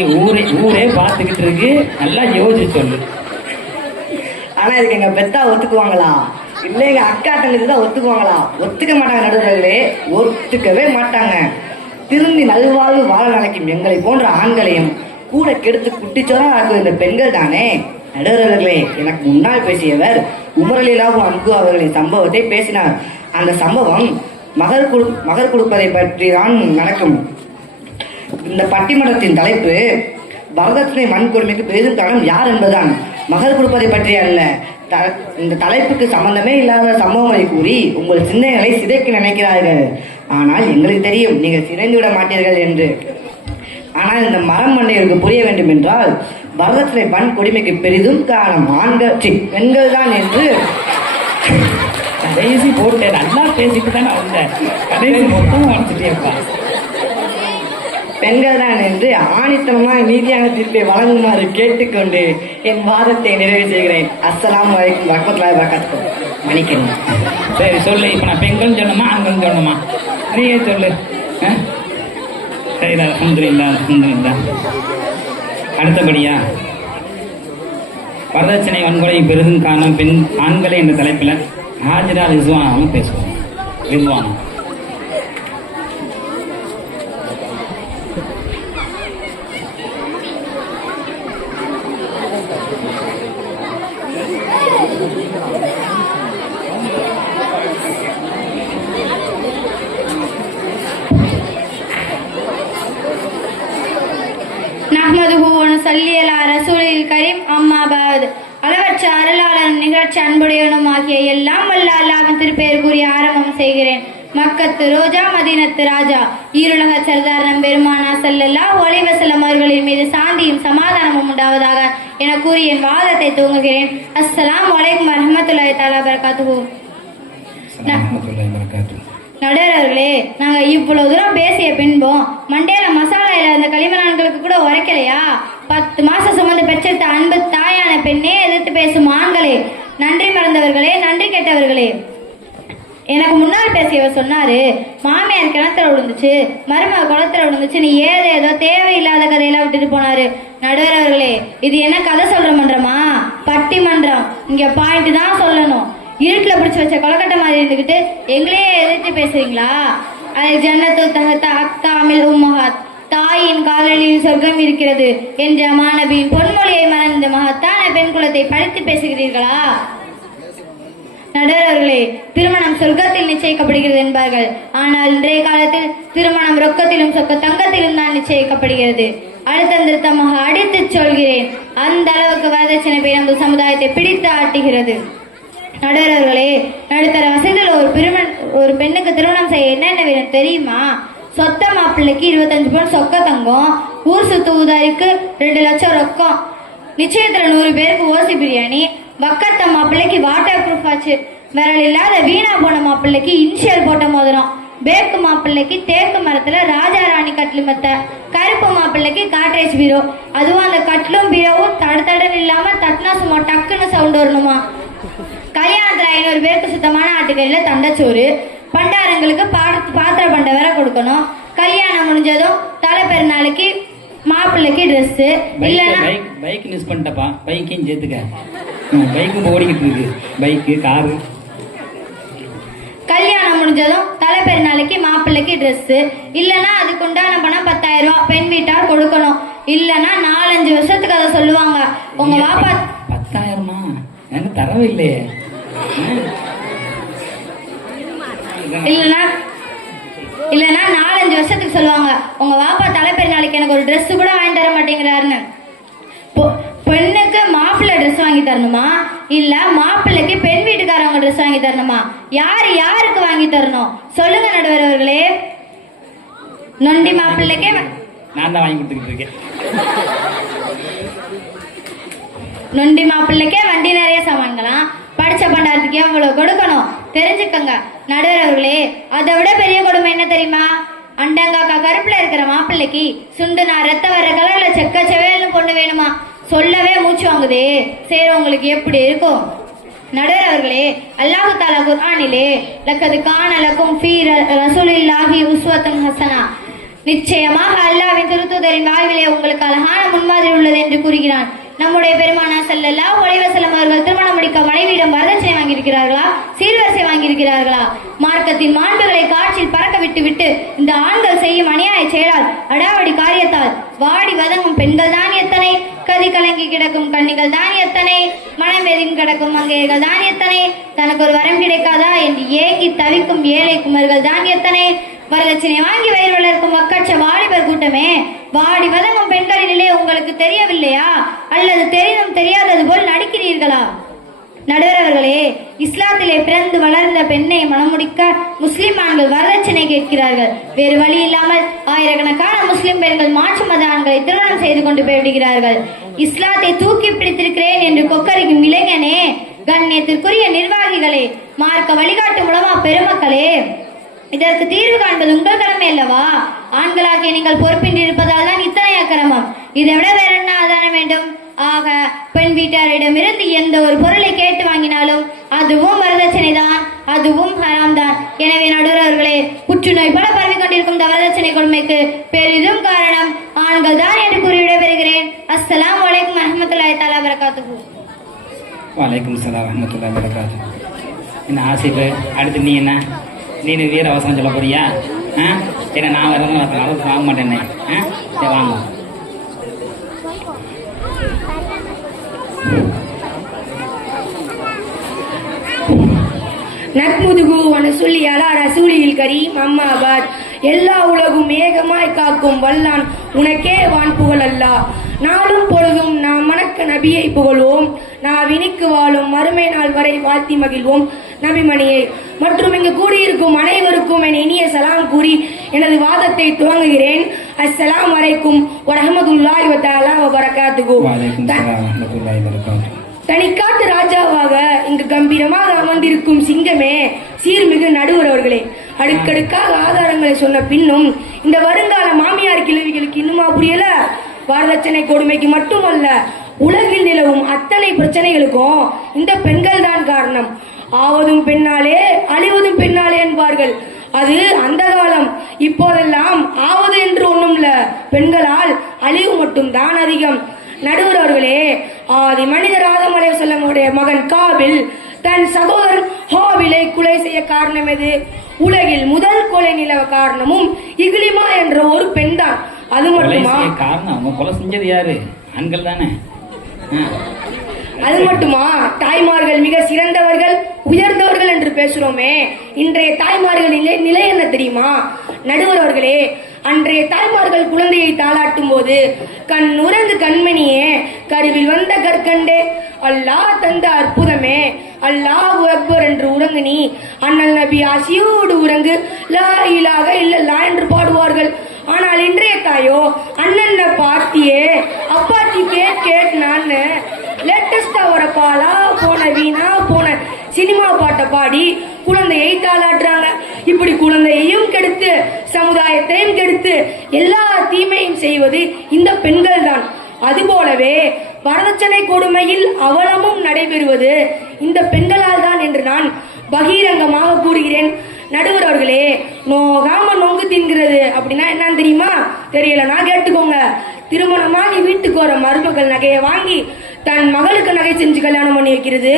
ஊரே பார்த்துக்கிட்டு இருக்கு, நல்லா யோசிச்சு சொல்லு. ஆனா இதுக்கு எங்க பெத்தா ஒத்துக்குவாங்களா? இல்ல எங்க அக்கா தங்கச்சி தான் ஒத்துக்குவாங்களா? ஒத்துக்க மாட்டாங்க நடுவர்களே, ஒத்துக்கவே மாட்டாங்க. திரும்பி நல்வாழ்வு வாழ நினைக்கும் எங்களை போன்ற ஆண்களையும் கூட கெடுத்து குட்டிச்சோரா ஆக்குவது இந்த பெண்கள் தானே நடுவர்களே. எனக்கு முன்னால் பேசியவர் உமரலிலாவும் அன்பு அவர்களின் சம்பவத்தை பேசினார். அந்த சம்பவம் மகர் கொடுப்பதை பற்றி தான் நடக்கும். இந்த பட்டிமன்றத்தின் தலைப்பு வரதட்சணை வன்கொடுமைக்கு பெரிதும் காரணம் யார் என்பதுதான், மகர் கொடுப்பதை பற்றி அல்ல. இந்த தலைப்புக்கு சம்பந்தமே இல்லாத சம்பவங்களை கூறி உங்கள் சிந்தனைகளை சிதைக்க நினைக்கிறார்கள். ஆனால் எங்களுக்கு தெரியும் நீங்கள் சிதைந்து விட மாட்டீர்கள் என்று. ஆனால் இந்த மரம் மண்டைகளுக்கு புரிய வேண்டும் என்றால் வரதட்சணை வன்கொடுமைக்கு பெரிதும் காரணம் பெண்கள் தான் என்று கடைசி போட்டு நல்லா பேசிட்டு தானே வந்த, கடைசி மொத்தம் வளர்த்துட்டேப்பா. பெண்கள் தான் என்று ஆணித்தனமாக நீதியான தீர்ப்பை வழங்குமாறு கேட்டுக்கொண்டு என் வாதத்தை நிறைவு செய்கிறேன். அஸ்ஸலாமு அலைக்கும் வரஹ்மத்துல்லாஹி வபரகாத்துஹு. மணிக்கணும். சரி சொல்லு. இப்ப நான் பெண்கள் சொன்னோமா ஆண்கள் சொன்னோமா? நீயே சொல்லு. சரிதா, அல்ஹம்துலில்லாஹ். அடுத்தபடியா வரதட்சணை வன்கொடுமை பெரிதும் காரணம் பெண் ஆண்களே என்ற தலைப்பில் ஹாஜிரா ரிஸ்வானாவும் பேசுவோம். ரிஸ்வானா. நஹ்மதுஹு வ நுஸல்லி அலா ரசூலில் கரீம். அம்மா பஅத். அளவற்ற அருளாளன் நிகழ்ச்சி அன்புடையவனும் ஆகிய எல்லாம் வல்ல அல்லாஹ்வின் திருப்பெயர் கூறி ஆரம்பம் செய்கிறேன். மக்கத்து ரோஜா மதீனத்து ராஜா ஈருலக சர்தார் நம்பெருமானா ஸல்லல்லாஹு அலைஹி வஸல்லம் அவர்களின் மீது சாந்தியும் சமாதானமும் உண்டாவதாக என கூறி என் வாதத்தை துவங்குகிறேன். அஸ்ஸலாமு அலைக்கும் வரஹ்மத்துல்லாஹி தஆலா வபரகாத்துஹு. நடுவர்களே, நாங்க இவ்வளவு தூரம் பேசிய பின்பும் மண்டையில மசாலாயில அந்த களிமணான்களுக்கு கூட உரைக்கலையா? 10 மாசம் சுமந்து பெற்றெடுத்த அன்பு தாயான பெண்ணே, எதிர்த்து பேசும் ஆண்களே, நன்றி மறந்தவர்களே, நன்றி கேட்டவர்களே. எனக்கு முன்னால் பேசியவர் சொன்னாரு, மாமியார் கிணத்துல விழுந்துச்சு, மருமக குளத்துல விழுந்துச்சு, நீ ஏதோ தேவையில்லாத கதையெல்லாம் விட்டுட்டு போனாரு. நடுவர்களே, இது என்ன கதை சொல்ற மன்றமா? பட்டி மன்றம். இங்க பாயிண்ட் தான் சொல்லணும். இருட்டுல பிடிச்சு வச்ச கொலக்கட்டை மாதிரி இருந்துகிட்டு எங்களையே எதிர்த்து பேசுறீங்களா? அது ஜன்னத்து தகத்த அக்தாமில் உம்மஹாத், தாயின் காலடியில் சொர்க்கம் இருக்கிறது என்ற மாணவியின் பொன்மொழியை மறந்து மகத்தான பெண் குலத்தை படித்து பேசுகிறீர்களா? நடுவர்களே, திருமணம் சொர்க்கத்தில் நிச்சயிக்கப்படுகிறது என்பார்கள். ஆனால் இன்றைய காலத்தில் திருமணம் ரொக்கத்திலும் சொக்க தங்கத்திலும் தான் நிச்சயிக்கப்படுகிறது. அடுத்தந்திருத்தமாக அடித்து சொல்கிறேன், அந்த அளவுக்கு வரதட்சணை பேர் நமது சமுதாயத்தை பிடித்து ஆட்டுகிறது. நடுவர்களே, நடுத்தர வசதியில் ஒரு பெண்ணுக்கு திருமணம் செய்ய என்னென்ன வேணும் தெரியுமா? சொத்த மாப்பிள்ளைக்கு 25 பவுன் சொக்க தங்கம், ஊர் சுத்து ஊதாரிக்கு 2 லட்சம் ரொக்கம், நிச்சயத்துல 100 பேருக்கு ஓசி பிரியாணி, வக்கத்த மாப்பிள்ளைக்கு வாட்டர் ப்ரூஃப் ஆச்சு, விரல் இல்லாத வீணா போன மாப்பிள்ளைக்கு இன்ஷியல் போட்ட மோதிரம், பேக்கு மாப்பிள்ளைக்கு தேக்கு மரத்துல ராஜா ராணி கட்லு மெத்த, கருப்பு மாப்பிள்ளைக்கு காட்ரேஜ் பீரோ, அதுவும் அந்த கட்லும் பீரோவும் தடன்னு இல்லாம தட்டினா சும்மா டக்குன்னு சவுண்ட் வரணுமா. கல்யாணத்துல 500 பேருக்கு சுத்தமான ஆட்டுக்கறியில தண்டச்சோறு, பண்டாரங்களுக்கு பாத்திர பண்டை வேற கொடுக்கணும். கல்யாணம் முடிஞ்சதும் தலை பெருநாளைக்கு மாப்பிள்ளைக்கு ட்ரெஸ் இல்லைன்னா பைக் மிஸ் பண்ணிட்டப்பா, பைக்கையும் சேர்த்துக்க. பைக்கும் ஓடிக்கிட்டு இருக்கு, பைக்கு காரு. கல்யாணம் முடிஞ்சதும் தலை பெருநாளைக்கு மாப்பிள்ளைக்கு ட்ரெஸ் இல்லைன்னா அதுக்கு உண்டான பணம் 10,000 ரூபாய் பெண் வீட்டார் கொடுக்கணும். இல்லைன்னா 4-5 வருஷத்துக்கு அதை சொல்லுவாங்க. உங்க வாப்பா 10,000மா எனக்கு தரவே இல்லையே. இல்லைன்னா 4-5 வருஷத்துக்கு சொல்லுவாங்க, உங்க வாப்பா தலை பெருநாளைக்கு எனக்கு ஒரு ட்ரெஸ் கூட வாங்கி தர மாட்டேங்கிறாருன்னு. பெண்ணுக்கு மாப்பிள்ளை ட்ரெஸ் வாங்கி தரணுமா, இல்ல மாப்பிள்ளைக்கு பெண் வீட்டுக்காரவங்க ட்ரெஸ் வாங்கி தரணுமா? யாருக்கு வாங்கி தரணும் சொல்லுங்க நடுவர்களே. நொண்டி மாப்பிள்ளைக்கே நான் தான் வாங்கி கொடுத்துக்கிட்டு இருக்கேன். நொண்டி மாப்பிள்ளைக்கே வண்டி நிறைய சாமான்களாம், படிச்ச பண்டாரத்துக்கு எவ்வளவு கொடுக்கணும் தெரிஞ்சுக்கங்க நடுவர்களே. அதை விட பெரிய கொடுமை என்ன தெரியுமா? அண்டங்காக்கா கருப்புல இருக்கிற மாப்பிள்ளைக்கு சுண்டு நான் ரத்த வர கலர்ல செக்க செவேல்னு பொண்ணு வேணுமா? சொல்லவே மூச்சு வாங்குதே. சரி, உங்களுக்கு எப்படி இருக்கும்? நடுவர்களே, அல்லாஹு தஆலா குர்ஆனிலே லக்கது கான லக்கும் ஃபீ ரசூலில்லாஹி உஸ்வத்துன் ஹஸனா, நிச்சயமாக அல்லாஹ்வின் திருத்தூதரின் வாழ்விலே உங்களுக்கு அழகான முன்மாதிரி உள்ளது என்று கூறுகிறான். நம்முடைய பெருமானார் ஸல்லல்லாஹு அலைஹி வஸல்லம் அவர்கள் திருமணம் முடிக்க மனைவியிடம் வரதட்சணை வாங்கியிருக்கிறார்களா, சீர்வரிசை வாங்கியிருக்கிறார்களா? மார்க்கத்தின் மாண்புகளை காற்றில் பறக்க விட்டு இந்த ஆண்கள் செய்யும் அநியாய செயலால் அடாவடி காரியத்தால் வாடி வதங்கும் பெண்கள் தான் எத்தனை, கதி கலங்கி கிடக்கும் கண்ணிகள் தான் எத்தனை, மனம் வெதுங்கி கிடக்கும் மங்கையர்கள் தான் எத்தனை, தனக்கு ஒரு வரம் கிடைக்காதா என்று ஏங்கி தவிக்கும் ஏழை குமர்கள் தான் எத்தனை, வரதட்சணை வாங்கி வயிறு வளர்க்கும் மக்கட்ச வாலிபர் கூட்டமே, வாடி வதங்கும் பெண்களின் நிலை உங்களுக்கு தெரியவில்லையா? அல்லது தெரிந்தும் தெரியாதது போல் நடிக்கிறீர்களா? நடுவர்களே, இஸ்லாத்திலே பிறந்து வளர்ந்த பெண்ணை மணமுடிக்க முஸ்லிம் ஆண்கள் வரதட்சணை கேட்கிறார்கள். வேறு வழி இல்லாமல் ஆயிரக்கணக்கான முஸ்லிம் பெண்கள் மாற்று மத ஆண்களை திருமணம் செய்து கொண்டு போய்விடுகிறார்கள். இஸ்லாத்தை தூக்கி பிடித்திருக்கிறேன் என்று கொக்கரிக்கும் இளைஞனே, கண்ணியத்திற்குரிய நிர்வாகிகளே, மார்க்க வழிகாட்டு மூலமா பெருமக்களே, இதற்கு தீர்வு காண்பது உங்கள் கடமை அல்லவா? ஆண்களாகிய நீங்கள் பொறுப்பின்றி இருப்பதால் தான் இத்தனை அக்கிரமம். இதை விட வேற என்ன ஆதாரம் வேண்டும்? ஆக பெண் வீட்டாரிடமிருந்து எந்த ஒரு பொருளை கேட்டு வாங்கினாலும் அதுவும் வரதட்சணை தான், அதுவும் ஹராம் தான். எனவே நடுவர்களே, புற்றுநோய் போல பரவிக்கொண்டிருக்கும் இந்த வரதட்சணை கொடுமைக்கு பெரிதும் காரணம் ஆண்கள் தான் என்று கூறி விடைபெறுகிறேன். அஸ்ஸலாமு அலைக்கும் வரஹ்மத்துல்லாஹி தஆலா வபரகாத்துஹு. வலைக்கும் சலாம் வரஹ்மத்துல்லாஹி வபரகாத்துஹு. என்ன ஆசிப்பு, அடுத்து நீ என்ன நீனு வீர அவசரம் சொல்ல போறியா? ஏன்னா நான் வரணும் வாங்க மாட்டேன்னே. சரி வாங்க. நட்முதுகு வனசுல்லி அலா ரசூலில் கரீம் அம்மாபாத். எல்லா உலகும் ஏகமாய் காக்கும் வல்லான் உனக்கே வான் புகழ் அல்லா. நாளும் பொழுதும் நாம் மணக்க நபியை புகழ்வோம், நான் வினிக்கு வாழும் மறுமை நாள் வரை வாழ்த்தி மகிழ்வோம். நபிமணியை மற்றும் இங்கு கூடியிருக்கும் அனைவருக்கும் என் இனிய சலாம் கூறி எனது வாதத்தை துவங்குகிறேன். அஸ்ஸலாமு அலைக்கும் வரஹ்மத்துல்லாஹி வ தஆலா வ பரகாத்துஹு. தனிக்காட்டு ராஜாவாக இங்கு கம்பீரமாக அமர்ந்திருக்கும் சிங்கமே, சீர்மிகு நடுவர் அவர்களே, அடுக்கடுக்காக ஆதாரங்களை சொன்ன பின்னும் இந்த வருங்கால மாமியார் கிழவிகளுக்கு இன்னுமா புரியல? வரதட்சணை கொடுமைக்கு மட்டுமல்ல, உலகில் நிலவும் அத்தனை பிரச்சனைகளுக்கும் இந்த பெண்கள் தான் காரணம். ஆவதும் பெண்ணாலே அழிவதும் பெண்ணாலே என்பார்கள். அது அந்த காலம். இப்போதெல்லாம் ஆவது என்று ஒண்ணும் இல்ல, பெண்களால் அழிவு மட்டும் தான் அதிகம். நடுவர் அவர்களே, ஆதி மனிதர் ஆதம் அலைஹிஸ்ஸலாமுடைய மகன் காபில் தன் சகோதரன் ஹாபிலை கொலை செய்ய காரணம் எது? உலகில் முதல் கொலை நிலவ காரணமும் இக்லிமா என்ற ஒரு பெண் தான். அது மட்டுமா? காரணம் அவங்க கொலை செஞ்சது யாரு? ஆண்கள் தானே. அது மட்டுமா, தாய்மார்கள் மிக சிறந்தவர்கள் உயர்ந்தவர்கள் என்று பேசுறோமே, இன்றைய தாய்மார்களின் நிலை என்ன தெரியுமா? நடுவர் அவர்களே, அன்றைய தாய்மார்கள் குழந்தையை தாளாட்டும் போது கண் உறங்கு கண்மணியே, கருவில் வந்த கற்கண்டே, அல்லாஹ் தந்த அற்புதமே, அல்லாஹு அக்பர் என்று உறங்கு நீ, அண்ணல் நபி ஆசியோடு உறங்கு, லா இலாஹ இல்லல்லாஹ் என்று பாடுவார்கள். ஆனால் இன்றைய தாயோ அண்ணன் பாத்தியே அப்பாத்தி கேட் நான் லேட்டஸ்டா வர பாலா போன வீணா போன சினிமா பாட்டை பாடி குழந்தையை தாளாட்டுறாங்க. இப்படி குழந்தையையும் கெடுத்து சமுதாயத்தையும் கெடுத்து எல்லா தீமையும் செய்வது இந்த பெண்கள் தான். அதுபோலவே வரதட்சணை கொடுமையில் அவலமும் நடைபெறுவது இந்த பெண்களால் தான் என்று நான் பகிரங்கமாக கூறுகிறேன். நடுவர் அவர்களே, நோகாம நொங்கு தின்கிறது அப்படின்னா என்னன்னு தெரியுமா? தெரியலனா கேட்டுக்கோங்க. திருமணமாகி வீட்டுக்கு வர மருமகள் நகையை வாங்கி தன் மகளுக்கு நகை செஞ்சு கல்யாணம் பண்ணி வைக்கிறது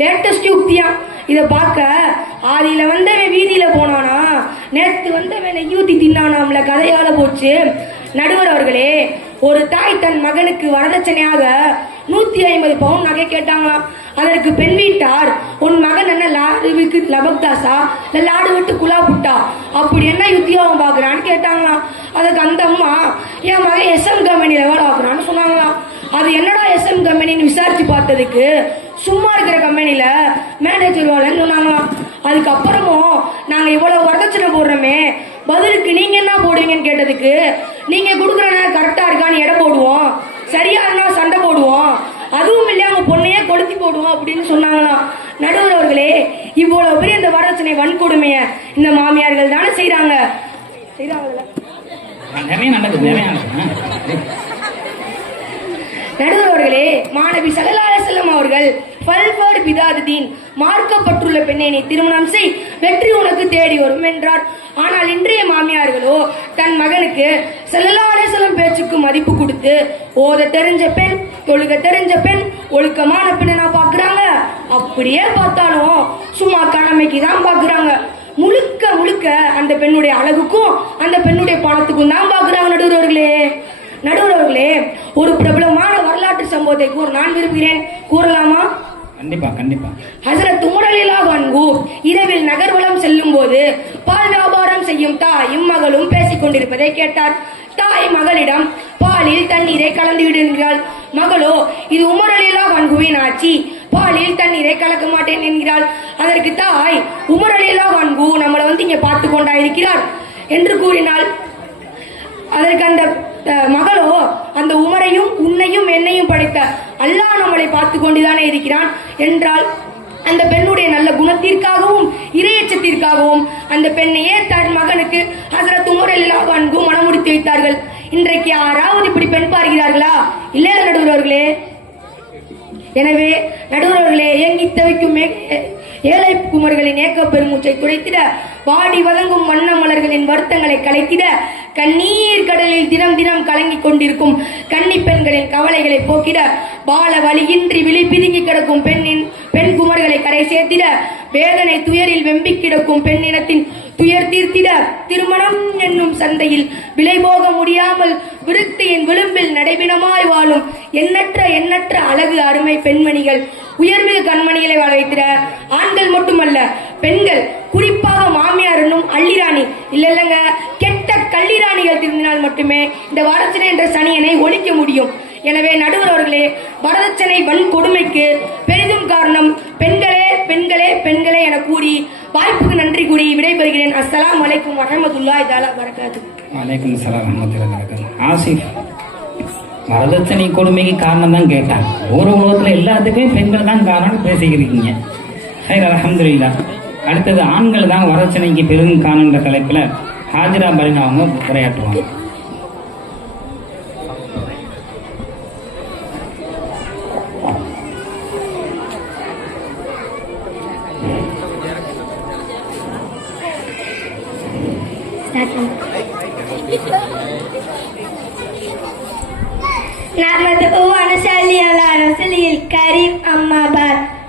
லேட்டஸ்ட் யுக்தியா. இதை பார்க்க ஆதியில வந்தவன் வீதியில போனானா, நேற்று வந்தவன் நெய்யூத்தி தின்னானாம்ல, கதையால போச்சு. நடுவர் அவர்களே, ஒரு தாய் தன் மகனுக்கு வரதட்சணையாக 150 பவுன் நகை கேட்டாங்களாம். அதற்கு பெண் வீட்டார், உன் மகன் என்ன லாடுவிக்கு லபக்தாசா இல்ல லாடு விட்டு குலா புட்டா, அப்படி என்ன உத்தியோகம் பாக்குறான்னு கேட்டாங்களாம். அதுக்கு அந்த அம்மா, என் மகன் SM கம்பெனில வேலை பார்க்கறான்னு சொன்னாங்களாம். அது என்னடா SM கம்பெனின்னு விசாரிச்சு பார்த்ததுக்கு சும்மா இருக்கிற கம்பெனில மேனேஜர் வேலைன்னு சொன்னாங்களாம். அதுக்கப்புறமும் நாங்க இவ்வளவு வரதட்சணை போடுறோமே, பதிலுக்கு நீங்க என்ன போடுவீங்கன்னு கேட்டதுக்கு, நீங்க கொடுக்குற கரெக்டா இருக்கான்னு எடை போடுவோம், சரியா இருந்தா சண்டை போடுவோம், அதுவும் இல்லையா அவங்க பொண்ணையே கொளுத்தி போடுவோம் அப்படின்னு சொன்னாங்களாம். நடுவர் அவர்களே, இவ்வளவு பெரிய இந்த வரதட்சணை வன்கொடுமைய இந்த மாமியார்கள் தானே செய்யறாங்க. நிறைய நடக்குது, நிறைய நடக்குது. நடுவர் அவர்களே, மாணவி ஸல்லல்லாஹு அலைஹி வஸல்லம் அவர்கள் பல்வேறு பிதாதீன் மார்க்கப்பட்டுள்ள பெண்ணை நீ திருமணம் செய், வெற்றி உனக்கு தேடி வரும் என்றார். ஆனால் இன்றைய மாமியார்களோ தன் மகனுக்கு ஸல்லல்லாஹு அலைஹி வஸல்லம் பேச்சுக்கு மதிப்பு கொடுத்து ஓத தெரிஞ்ச பெண், தொழுக தெரிஞ்ச பெண், ஒழுக்கமான பெண்ணை பாக்குறாங்க. அப்படியே பார்த்தாலும் சும்மா கடமைக்கு தான் பாக்குறாங்க. முழுக்க முழுக்க அந்த பெண்ணுடைய அழகுக்கும் அந்த பெண்ணுடைய பணத்துக்கும் தான் பாக்குறாங்க. நடுவர் அவர்களே, ஒரு பிரபலமான வரலாற்று சம்பவத்தை கூற நான் விரும்புகிறேன். கூறலாமா? கண்டிப்பா கண்டிப்பா. ஹஜ்ரத் உமர் ரலியல்லாஹு அன்ஹு இரவில் நகர்வலம் செல்லும் போது பால் வியாபாரம் செய்யும் தாயும் மகளும் பேசிக் கொண்டிருப்பதை கேட்டார். தாய் மகளிடம் பாலில் தண்ணீரை கலந்து விடுகிறாள். மகளோ, இது உமர் ரலியல்லாஹு அன்ஹுவின் ஆட்சி, பாலில் தண்ணீரை கலக்க மாட்டேன் என்கிறாள். அதற்கு தாய், உமர் ரலியல்லாஹு அன்ஹு நம்மளை இங்க பார்த்து கொண்டா இருக்கிறார் என்று கூறினாள். அதற்கு அந்த மகளோ, அந்த உமரையும் உன்னையும் என்னையும் படைத்த அல்லாஹ் நம்மளை பார்த்து கொண்டுதானே இருக்கிறான் என்றால், அந்த பெண்ணுடைய நல்ல குணத்திற்காகவும் இறையச்சத்திற்காகவும் அந்த பெண்ணையே தன் மகனுக்கு ஹஜ்ரத் உமர் ரலியல்லாஹு அன்ஹு மணமுடித்து வைத்தார்கள். இன்றைக்கு யாராவது இப்படி பெண் பார்க்கிறார்களா? இல்லையா நடுவர் அவர்களே? எனவே நடுவர் அவர்களே, ஏங்கி தவிக்கும் ஏழை குமர்களின் ஏக்க பெருமூச்சை துடைத்திட, வாடி வதங்கும் வண்ண மலர்களின் வருத்தங்களை கலைத்திட, கண்ணீர் கடலில் தினம் தினம் கலங்கிக் கொண்டிருக்கும் கன்னி பெண்களின் கவலைகளை போக்கிட, பால வழியின்றி விழி பிதுங்கி கிடக்கும் பெண் குமர்களை கரை சேர்த்திட, வேதனை துயரில் வெம்பி கிடக்கும் பெண்ணினத்தின் துயர் தீர்த்திட, திருமணம் என்னும் சந்தையில் விலை போக முடியாமல் விருத்தியின் விளிம்பில் நடைபிணமாய் வாழும் எண்ணற்ற அழகு அருமை பெண்மணிகள், உயர்மிகு கண்மணிகளை வாழ வைத்திட, ஆண்கள் மட்டுமல்ல பெண்கள், குறிப்பாக மாமியார் என்னும் அள்ளிராணி இல்லங்க கெட்ட கள்ளிராணிகள் திருந்தினால் மட்டுமே இந்த வரதட்சணை என்ற சனியனை ஒழிக்க முடியும். எனவே நடுவர் அவர்களே, வரதட்சணை வன்கொடுமைக்கு பெரிதும் காரணம் பெண்களே பெண்களே பெண்களே என கூறி வாய்ப்புக்கு நன்றி கூறி விடைபெறுகிறேன். அஸ்ஸலாமு அலைக்கும் வரஹ்மத்துல்லாஹி தஆலா வரகாத்துஹு. வலைக்கும் சலாம் வரஹ்மத்துல்லாஹி வரகாத்துஹு. ஆசிஃப், வரதட்சணை கொடுமைக்கு காரணம் தான் கேட்டாங்க. உலகத்தில் எல்லாத்துக்குமே பெண்கள் தான் காரணம் பேசிக்கிறீங்க. சரி, அல்ஹம்துலில்லாஹ். அடுத்தது ஆண்கள் தான் வரதட்சணைக்கு பெரும் காரணன்ற தலைப்பில் ஹாஜிரா பரின் அவங்க உரையாற்றுவாங்க.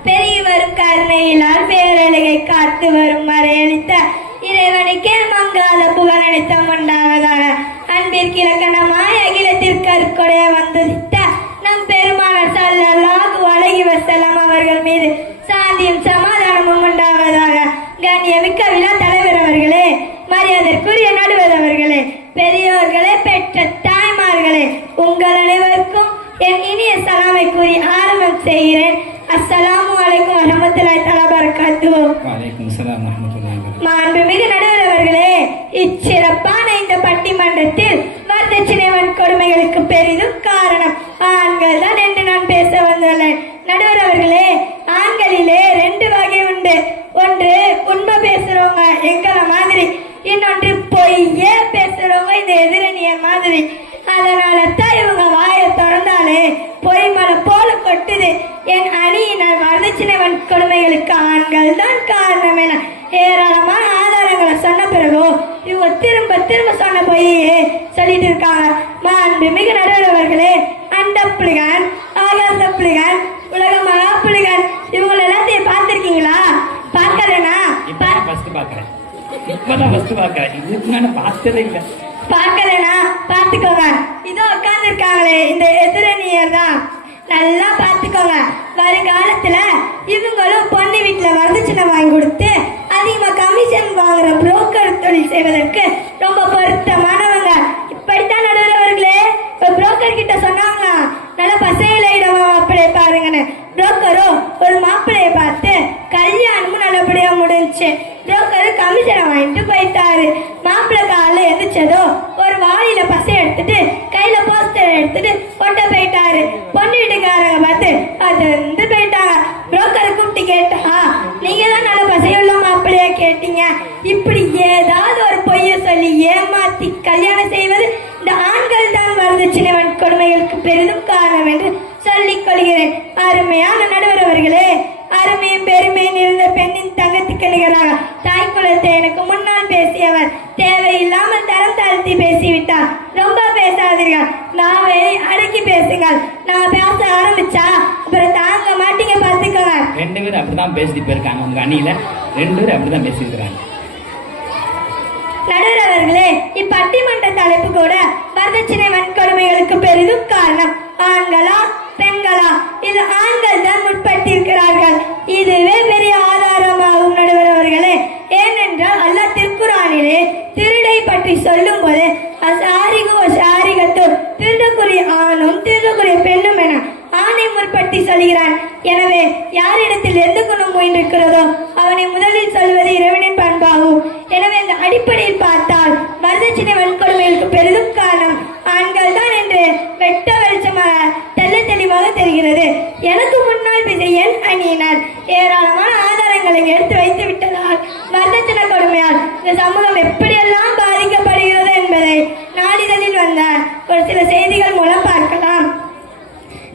பெரிய வரும் கருணையிலால் பேரழகை காத்து வரும் மறையளித்த இறைவனுக்கே மங்காத புகழ் அளித்தம் உண்டாவதாக. அன்பிற்கு இலக்கணமாய் அகிலத்திற்கு அற்கொடைய வந்துதித்த நம் பெருமானார் ஸல்லல்லாஹு அலைஹி வஸல்லம் அவர்கள் மீது சாந்தியும் சமாதானமும் உண்டாவதாக. கண்ணியமிக்க விழா தலைவர் அவர்களே, மரியாதைக்குரிய நடுவர் அவர்களே, பெரியோர்களே, பெற்ற தாய்மார்களே, உங்கள் அனைவருக்கும் என் இனிய சலாமை கூறி ஆரம்பம் செய்கிறேன். அஸ்ஸலாமு அலைக்கும் வரஹ்மத்துல்லாஹி தஆலா வரகாத்துஹு. வலைக்கும் சலாம் வரஹ்மத்துல்லாஹி வரகாத்துஹு. மாண்புமிகு நடுவர் அவர்களே, இச்சிறப்பான இந்த பட்டிமன்றத்தில் வரதட்சணை வன்கொடுமைகளுக்கு பெரிதும் காரணம் ஆண்கள் தான் என்று நான் பேச வந்துள்ளேன். நடுவர் அவர்களே, ஆண்களிலே 2 வகை உண்டு. ஒன்று உண்மை பேசுறவங்க எங்களை மாதிரி, இன்னொன்று பொய்யே பேசுறவங்க இந்த எதிரணியர் மாதிரி. அதனால தான் இவங்க வாயை திறந்தாலே பொய்மலை போல கொட்டுது. என் அணியினர் வரதட்சணை வன்கொடுமைகளுக்கு ஆண்கள் தான் காரணம் என ஏராளமான ஆதாரங்களை சொன்ன பிறகு இவங்க திரும்ப திரும்ப சொன்ன பொய்யே சொல்லிட்டு இருக்காங்க. மாண்புமிகு நடுவர் அவர்களே, அண்ட புலிகன், ஆகாச புலிகன், உலக மகா புலிகன், இவங்க எல்லாத்தையும் பார்த்திருக்கீங்களா? பார்க்கலனா? இப்பதான் ஃபர்ஸ்ட் பார்க்கறேன். இதுக்கு நான் பார்த்ததே இல்லை. பார்க்கலனா பார்த்துக்கோங்க. இதோ உட்கார்ந்து இருக்காங்களே இந்த எதிரணியர் தான், நல்லா பார்த்துக்கோங்க. வருங்காலத்துல இவங்களும் பொண்ணு வீட்டுல வரதட்சணை வாங்கி கொடுத்து அதிகமா கமிஷன் வாங்குற புரோக்கர் தொழில் செய்வதற்கு ரொம்ப பொருத்தமானவங்க. இப்படித்தான் நடுவர்களே புரோக்கர் கிட்ட சொன்னாங்க, நல்ல பசையில இடம் மாப்பிள்ளைய பாருங்கன்னு. புரோக்கரோ ஒரு மாப்பிள்ளைய பார்த்து கல்யாணமும் நல்லபடியா முடிஞ்சு. புரோக்கரு கமிஷனை வாங்கிட்டு போயிட்டாரு. மாப்பிள்ளை காலில் எந்திரிச்சதோ ஒரு வாளியில பசை எடுத்துட்டு கையில போஸ்டர் எடுத்துட்டு ஒட்ட போயிட்டாரு. பொண்ணு வீட்டுக்காரங்க பார்த்து அது வந்து போயிட்டாங்க. புரோக்கர் கூப்பிட்டு கேட்டா, நீங்க தான் நல்ல பசையுள்ள மாப்பிள்ளையா கேட்டீங்க. இப்படி ஏதாவது ஒரு பொய்ய சொல்லி ஏமாத்தி கல்யாணம் செய்வது இந்த ஆண்கள் தான் வரதட்சணை வன்கொடுமைகளுக்கு பெரிதும் காரணம் என்று சொல்லிக் கொள்கிறேன். அருமையான நடுவர் அவர்களே, அருமையும் பெருமையும் இருந்த பெண்ணின் தங்கத்துக்கு நிகராக தாய் குலத்தை எனக்கு முன்னால் பேசியவர் தேவையில்லாமல் தரம் தாழ்த்தி பேசிவிட்டார். ரொம்ப பேசாதீர்கள், நாவை அடக்கி பேசுங்கள். நான் பேச ஆரம்பிச்சா அப்புறம் தாங்க மாட்டீங்க, பார்த்துக்கோங்க. 2 பேரும் அப்படிதான் பேசிட்டு போயிருக்காங்க. உங்க அணியில 2 பேரும் அப்படிதான் பேசியிருக்கிறாங்க. நடுவர் அவர்களே, இப்பட்டிமன்ற தலைப்பு கூட வரதட்சணை வன்கொடுமைகளுக்கு பெரிதும் காரணம் ஆண்களா பெண்களா? இது ஆண்கள் தான் முற்பட்டிருக்கிறார்கள். இதுவே பெரிய ஆதாரமாகும் நடுவர் அவர்களே. ஏனென்றால் அல்லாஹ் திருக்குர்ஆனிலே திருடை பற்றி சொல்லும் போது திருடக்குரிய ஆணும் திருடக்குரிய பெண்ணும் என ஆணை முற்படுத்தி சொல்கிறான். எனவே யாரிடத்தில் எந்த குணம் முயன்றிருக்கிறதோ அவனை முதலில் சொல்வது இறைவனின் பண்பாகும். எனவே இந்த அடிப்படையில் பார்த்தால் வரதட்சணை வன்கொடுமைகளுக்கு பெரிதும் காரணம் ஆண்கள் தான் என்று வெட்ட வெளிச்சமாக தெல்ல தெளிவாக தெரிகிறது. எனக்கு முன்னால் பேசிய என் அணியினர் ஏராளமான ஆதாரங்களை எடுத்து வைத்து விட்டதால் வரதட்சணை கொடுமையால் இந்த சமூகம் எப்படியெல்லாம் பாதிக்கப்படுகிறது என்பதை நாளிதழில் வந்த ஒரு சில செய்திகள் மூலம் பார்க்கலாம்.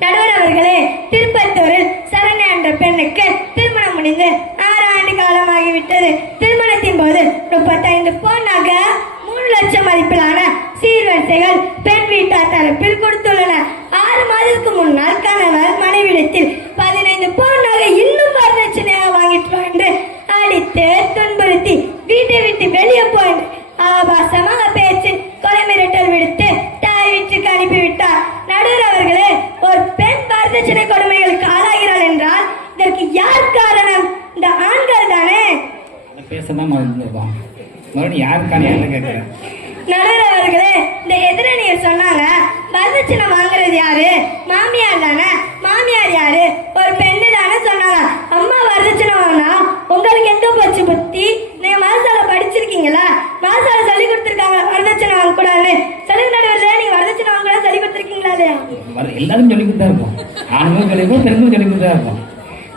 நடுவர் அவர்களே, திருப்பத்தூரில் சரண்யா என்ற பெண்ணுக்கு திருமணம் முடிந்து 6 ஆண்டு காலமாகிவிட்டது. திருமணத்தின் போது 35 பவுன் நகை, 3 லட்சம் மதிப்பிலான சீர்வரிசைகள் பெண் வீட்டார் தரப்பில் கொடுத்துள்ளனர். 6 மாதத்துக்கு முன்னால் கணவர் மனைவிடத்தில் 15 பவுன் நகை இன்னும் வரதட்சணையாக வாங்கிட்டு என்று அடித்து துன்புறுத்தி வீட்டை விட்டு வெளியே போய் ஆபாசமாக பேச்சு கொலை மிரட்டல் விடுத்து தாய் வீட்டுக்கு அனுப்பிவிட்டார். நடுவர் அவர்களே, ஒரு பெண் வரதட்சணை கொடுமைகளுக்கு ஆளாகிறாள் என்றால் இதற்கு யார் காரணம்? இந்த ஆண்கள் தானே. பேசதான் மறுபடியும் யாருக்கான கேட்கிறேன். நடுவர் அவர்களே, இந்த எதிரணியர் சொன்னாங்க வரதட்சணை வாங்குறது யாரு? மாமியார் தானே. மாமியார் யாரு? ஒரு பெண்ணு தானே சொன்னாங்க. அம்மா வரதட்சணை வாங்கினா உங்களுக்கு எங்க போச்சு புத்தி? நீங்க மதசாலை படிச்சிருக்கீங்களா? மதசாலை சொல்லி கொடுத்துருக்காங்க வரதட்சணை வாங்க கூடாது. சொல்லுங்க நடுவர்களே, நீங்க வரதட்சணை வாங்க கூடாது சொல்லி கொடுத்துருக்கீங்களா இல்லையா? எல்லாரும் சொல்லிக்கிட்டு தான் இருப்போம். ஆண்களும் சொல்லிருக்கோம், பெண்களும் சொல்லிக்கிட்டு தான் இருப்போம்.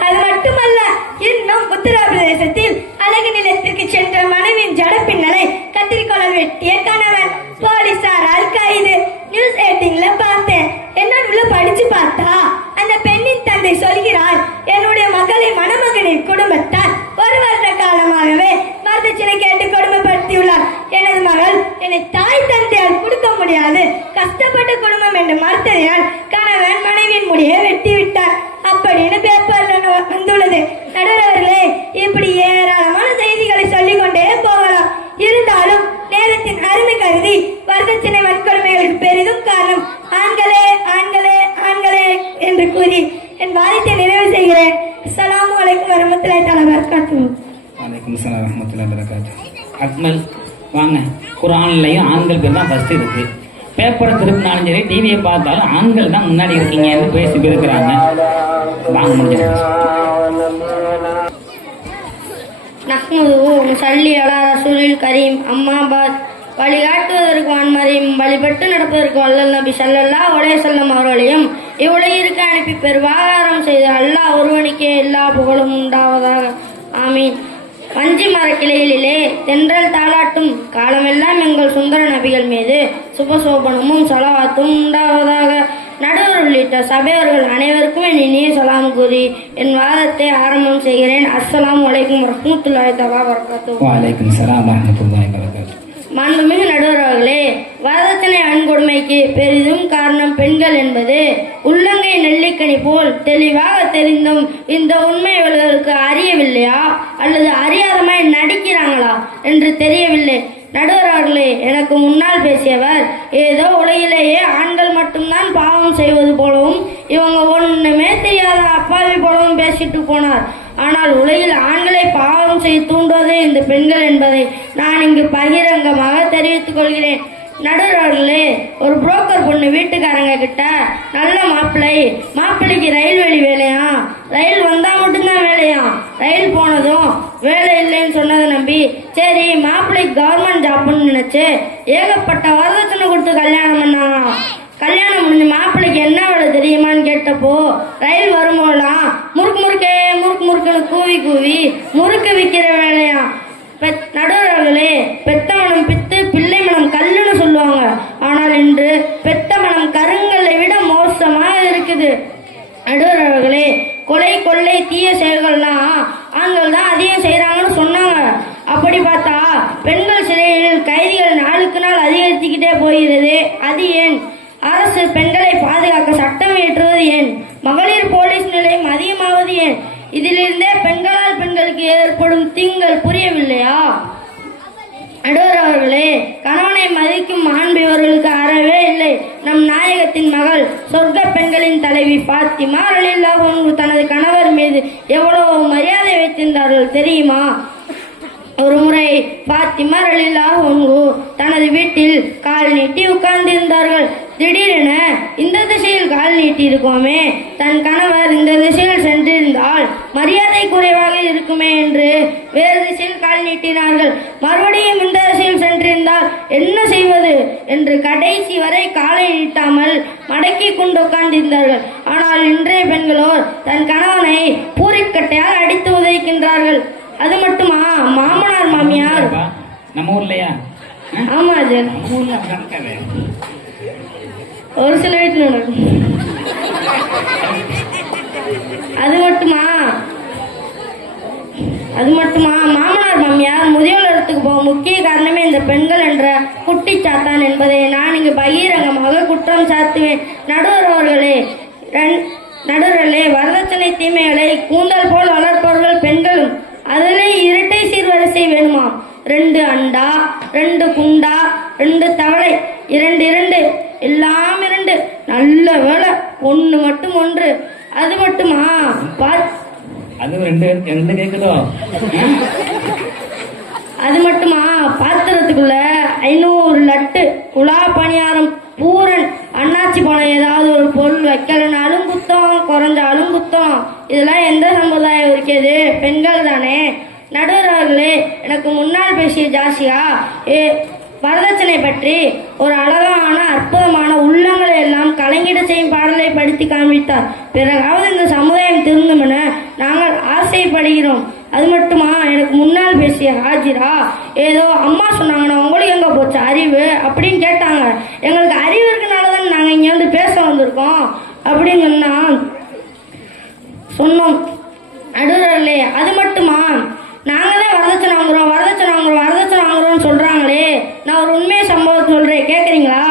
அது மட்டுமல்ல, இன்னும் உத்தரப்பிரதேசத்தில் அழகு நிலையத்திற்கு சென்ற மனைவியின் ஜடப்பின்னலை கத்திரிக்கோளால் வெட்டிய கணவன் போலீசாரால் கைது. நியூஸ் 18ல பார்த்தேன். என்ன படிச்சு பார்த்தா அந்த பெண்ணின் தந்தை சொல்கிறார், என்னுடைய மகளை மணமகனின் குடும்பத்தார் 1 வருட காலமாகவே வரதட்சணை கேட்டு கொடுமைப்படுத்தியுள்ளார். எனது மகள் என்னை தாய் தந்தையால் கொடுக்க முடியாது, கஷ்டப்பட்ட குடும்பம் என்று மறுத்ததினால் கணவன் மனைவியின் முடியை வெட்டி விட்டார் அப்படின்னு பேப்பர்ல வந்துள்ளது. நடுவர்களே, இப்படி ஏராளமான செய்திகளை சொல்லிக் கொண்டே போகலாம். இருந்தாலும் நேரத்தின் அருமை கருதி வரதட்சணை வன்கொடுமைகளுக்கு பெரிதும் காரணம் ஆண்களே ஆண்களே ஆண்களே என்று கூறி என் வாதத்தை நிறைவு செய்கிறேன். அஸ்ஸலாமு அலைக்கும் வரஹ்மத்துல்லாஹி தஆலா வபரகாத்துஹு. வலைக்கும் ஸலாம் வரஹ்மத்துல்லாஹி வபரகாத்துஹு. அக்மல் வாங்க, குர்ஆன்லயும் ஆண்கள் பேர் தான் ஃபர்ஸ்ட் இருக்கு. பேப்பரை திருப்பினாலும் சரி, டிவியை பார்த்தாலும் ஆண்கள் தான் முன்னாடி இருக்கீங்கன்னு பேசி இருக்கிறாங்க. வாங்க முடிஞ்சது. நஹ்மதுஹு முஸல்லி அலா ரசூலில் கரீம். அம்மாபாத். வழிகாட்டுவதற்கு வான்மறையும் வழிபட்டு நடப்பதற்கு வல்லல் நபி ஸல்லல்லாஹு அலைஹி வஸல்லம் அவர்களையும் இவ்வுலகிற்கு அனுப்பி பெருவாரம் செய்த அல்லாஹ் ஒருவனுக்கே எல்லா புகழும் உண்டாவதாக. ஆமீன். வஞ்சி மரக்கிளையிலே தென்றல் தாளாட்டும் காலமெல்லாம் எங்கள் சுந்தர நபிகள் மீது சுபசோபனமும் சலவாத்தும் உண்டாவதாக. நடுவர் உள்ளிட்ட சபையர்கள் அனைவருக்கும் என் இனிய சலாம் கூறி என் வாதத்தை ஆரம்பம் செய்கிறேன். அஸ்ஸலாமு அலைக்கும் வரஹ்மத்துல்லாஹி தஆலா வபரகாத்துஹு. வலைக்கும் ஸலாம் வரஹ்மத்துல்லாஹி வபரகாத்துஹு. மாண்புமிகு நடுவர்களே, வரதட்சணை வன்கொடுமைக்கு பெரிதும் காரணம் பெண்கள் என்பது உள்ளங்கை நெல்லிக்கனி போல் தெளிவாக தெரிந்தும் இந்த உண்மை இவர்களுக்கு அறியவில்லையா அல்லது அறியாதமாய் நடிக்கிறாங்களா என்று தெரியவில்லை. நடுவர்களே, எனக்கு முன்னால் பேசியவர் ஏதோ உலகிலேயே ஆண்கள் மட்டும்தான் பாவம் செய்வது போலவும் இவங்க ஒண்ணுமே தெரியாத அப்பாவி போலவும் பேசிட்டு போனார். ஆனால் உலகில் ஆண்களை பாவம் செய்ய தூண்டுவதே இந்த பெண்கள் என்பதை நான் இங்கு பகிரங்கமாக தெரிவித்துக் கொள்கிறேன். நடுவர்களே, ஒரு புரோக்கர் பொண்ணு வீட்டுக்காரங்க கிட்ட நல்ல மாப்பிள்ளைக்கு ரயில் வெளி வேலையா, ரயில் வந்தா மட்டும்தான் வேலையா, ரயில் போனதும் வேலை இல்லைன்னு சொன்னதை நம்பி சரி மாப்பிள்ளைக்கு கவர்மெண்ட் ஜாப்னு நினைச்சு ஏகப்பட்ட வரதட்சணை கொடுத்து கல்யாணம் பண்ணாங்க. கல்யாணம் முடிஞ்ச மாப்பிள்ளைக்கு என்ன வேலை தெரியுமான்னு கேட்டப்போ ரயில் வரும்போதெல்லாம் முறுக்குன்னு கூவி முறுக்கு விற்கிற வேலையா. நடுவர்களே, பெத்த மனம் பித்து பிள்ளை மனம் கல்லுன்னு சொல்லுவாங்க. ஆனால் இன்று பெத்த மனம் கருங்கல்லை விட மோசமாக இருக்குது. நடுவர்களே, கொலை கொள்ளை தீய செயல்கள்லாம் ஆண்கள் தான் அதிகம் செய்யறாங்கன்னு சொன்னாங்க. அப்படி பார்த்தா பெண்கள் சிறையில் கைதிகள் நாளுக்கு நாள் அதிகரித்துக்கிட்டே போகிறது. அது ஏன்? அரசு பெண்களை பாதுகாக்க சட்டம் இயற்றுவது ஏன்? மகளிர் போலீஸ் நிலையம் அதிகமாவது ஏன்? இதிலிருந்தே பெண்களால் பெண்களுக்கு ஏற்படும் தீங்குகள் புரியவில்லையா? நடுவர்களே, கணவனை மதிக்கும் மாண்பு இவர்களுக்கு அறவே இல்லை. நம் நாயகத்தின் மகள் சொர்க்க பெண்களின் தலைவி பாத்திமா ரலியல்லாஹு அன்ஹா தனது கணவர் மீது எவ்வளவு மரியாதை வைத்திருந்தார்கள் தெரியுமா? ஒரு முறை பாத்திமா ரலியல்லாஹு அன்ஹா தனது வீட்டில் கால் நீட்டி உட்கார்ந்திருந்தார்கள். திடீரென இந்த திசையில் கால் நீட்டி இருக்கோமே, தன் கணவர் இந்த திசையில் சென்றிருந்தால் மரியாதை குறைவாக இருக்குமே என்று வேறு திசையில் கால் நீட்டினார்கள். மறுபடியும் இந்த திசையில் சென்றிருந்தால் என்ன செய்வது என்று கடைசி வரை காலை நீட்டாமல் மடக்கி கொண்டு உட்கார்ந்திருந்தார்கள். ஆனால் இன்றைய பெண்களோ தன் கணவனை பூரிக்கட்டையால் அடித்து உதைக்கின்றார்கள். அது மட்டுமா, மாமனார் மாமியார் நம்ம ஊர்லயா? ஆமா, அது நம்ம ஊர்ல நடக்காது. ஒரு சில வீட்டுல நடக்கும். அது மட்டுமா மாமனார் மாமியார் முதியோர் இடத்துக்கு போக முக்கிய காரணமே இந்த பெண்கள் என்ற குட்டி சாத்தான் என்பதை நான் இங்கு பகிரங்கமாக குற்றம் சாட்டுவேன். நடுவர்களே, வரதட்சணை தீமைகளை கூந்தல் போல் வளர்ப்பவர்கள் பெண்களும். அதிலே இரட்டை சீர்வரிசை வேணுமா? 2 அண்டா, 2 குண்டா, 2 தவளை, 2 எல்லாம் 2. நல்ல வேலை, 1 மட்டும் 1. அது மட்டுமா? அது 2 கேக்குதோ? அது மட்டுமா? பாத்திரத்துக்குள்ள 500 லட்டு குழா பணியாரம் பூரன் அண்ணாச்சி போன ஏதாவது ஒரு பொருள் வைக்கலனாலும் குத்தம், குறைஞ்சாலும் குத்தம். இதெல்லாம் எந்த சம்பிரதாயம் இருக்கிறது? பெண்கள் தானே. நடுவர் அவர்களே, எனக்கு முன்னால் பேசிய ஜாசியா வரதட்சணை பற்றி ஒரு அழகான அற்புதமான உள்ளங்களை எல்லாம் கலங்கிட செய்யும் பாடலை படித்து காண்பித்தார். பிறகாவது இந்த சமுதாயம் திருந்தும் என நாங்கள் ஆசைப்படுகிறோம். அது மட்டுமா, எனக்கு முன்னால் பேசிய ஹாஜிரா ஏதோ அம்மா சொன்னாங்கன்னா உங்களுக்கு எங்க போச்சு அறிவு அப்படின்னு கேட்டாங்க. எங்களுக்கு அறிவு இருக்கனாலதான் நாங்கள் இங்க வந்து பேச வந்திருக்கோம் அப்படின்னு சொன்னோம். நடுவர்களே, அது மட்டுமா, நாங்க தான் வரதட்சணை வாங்குறோம்னு சொல்றாங்களே. நான் ஒரு உண்மையை சம்பவம் சொல்றேன், கேக்குறீங்களா?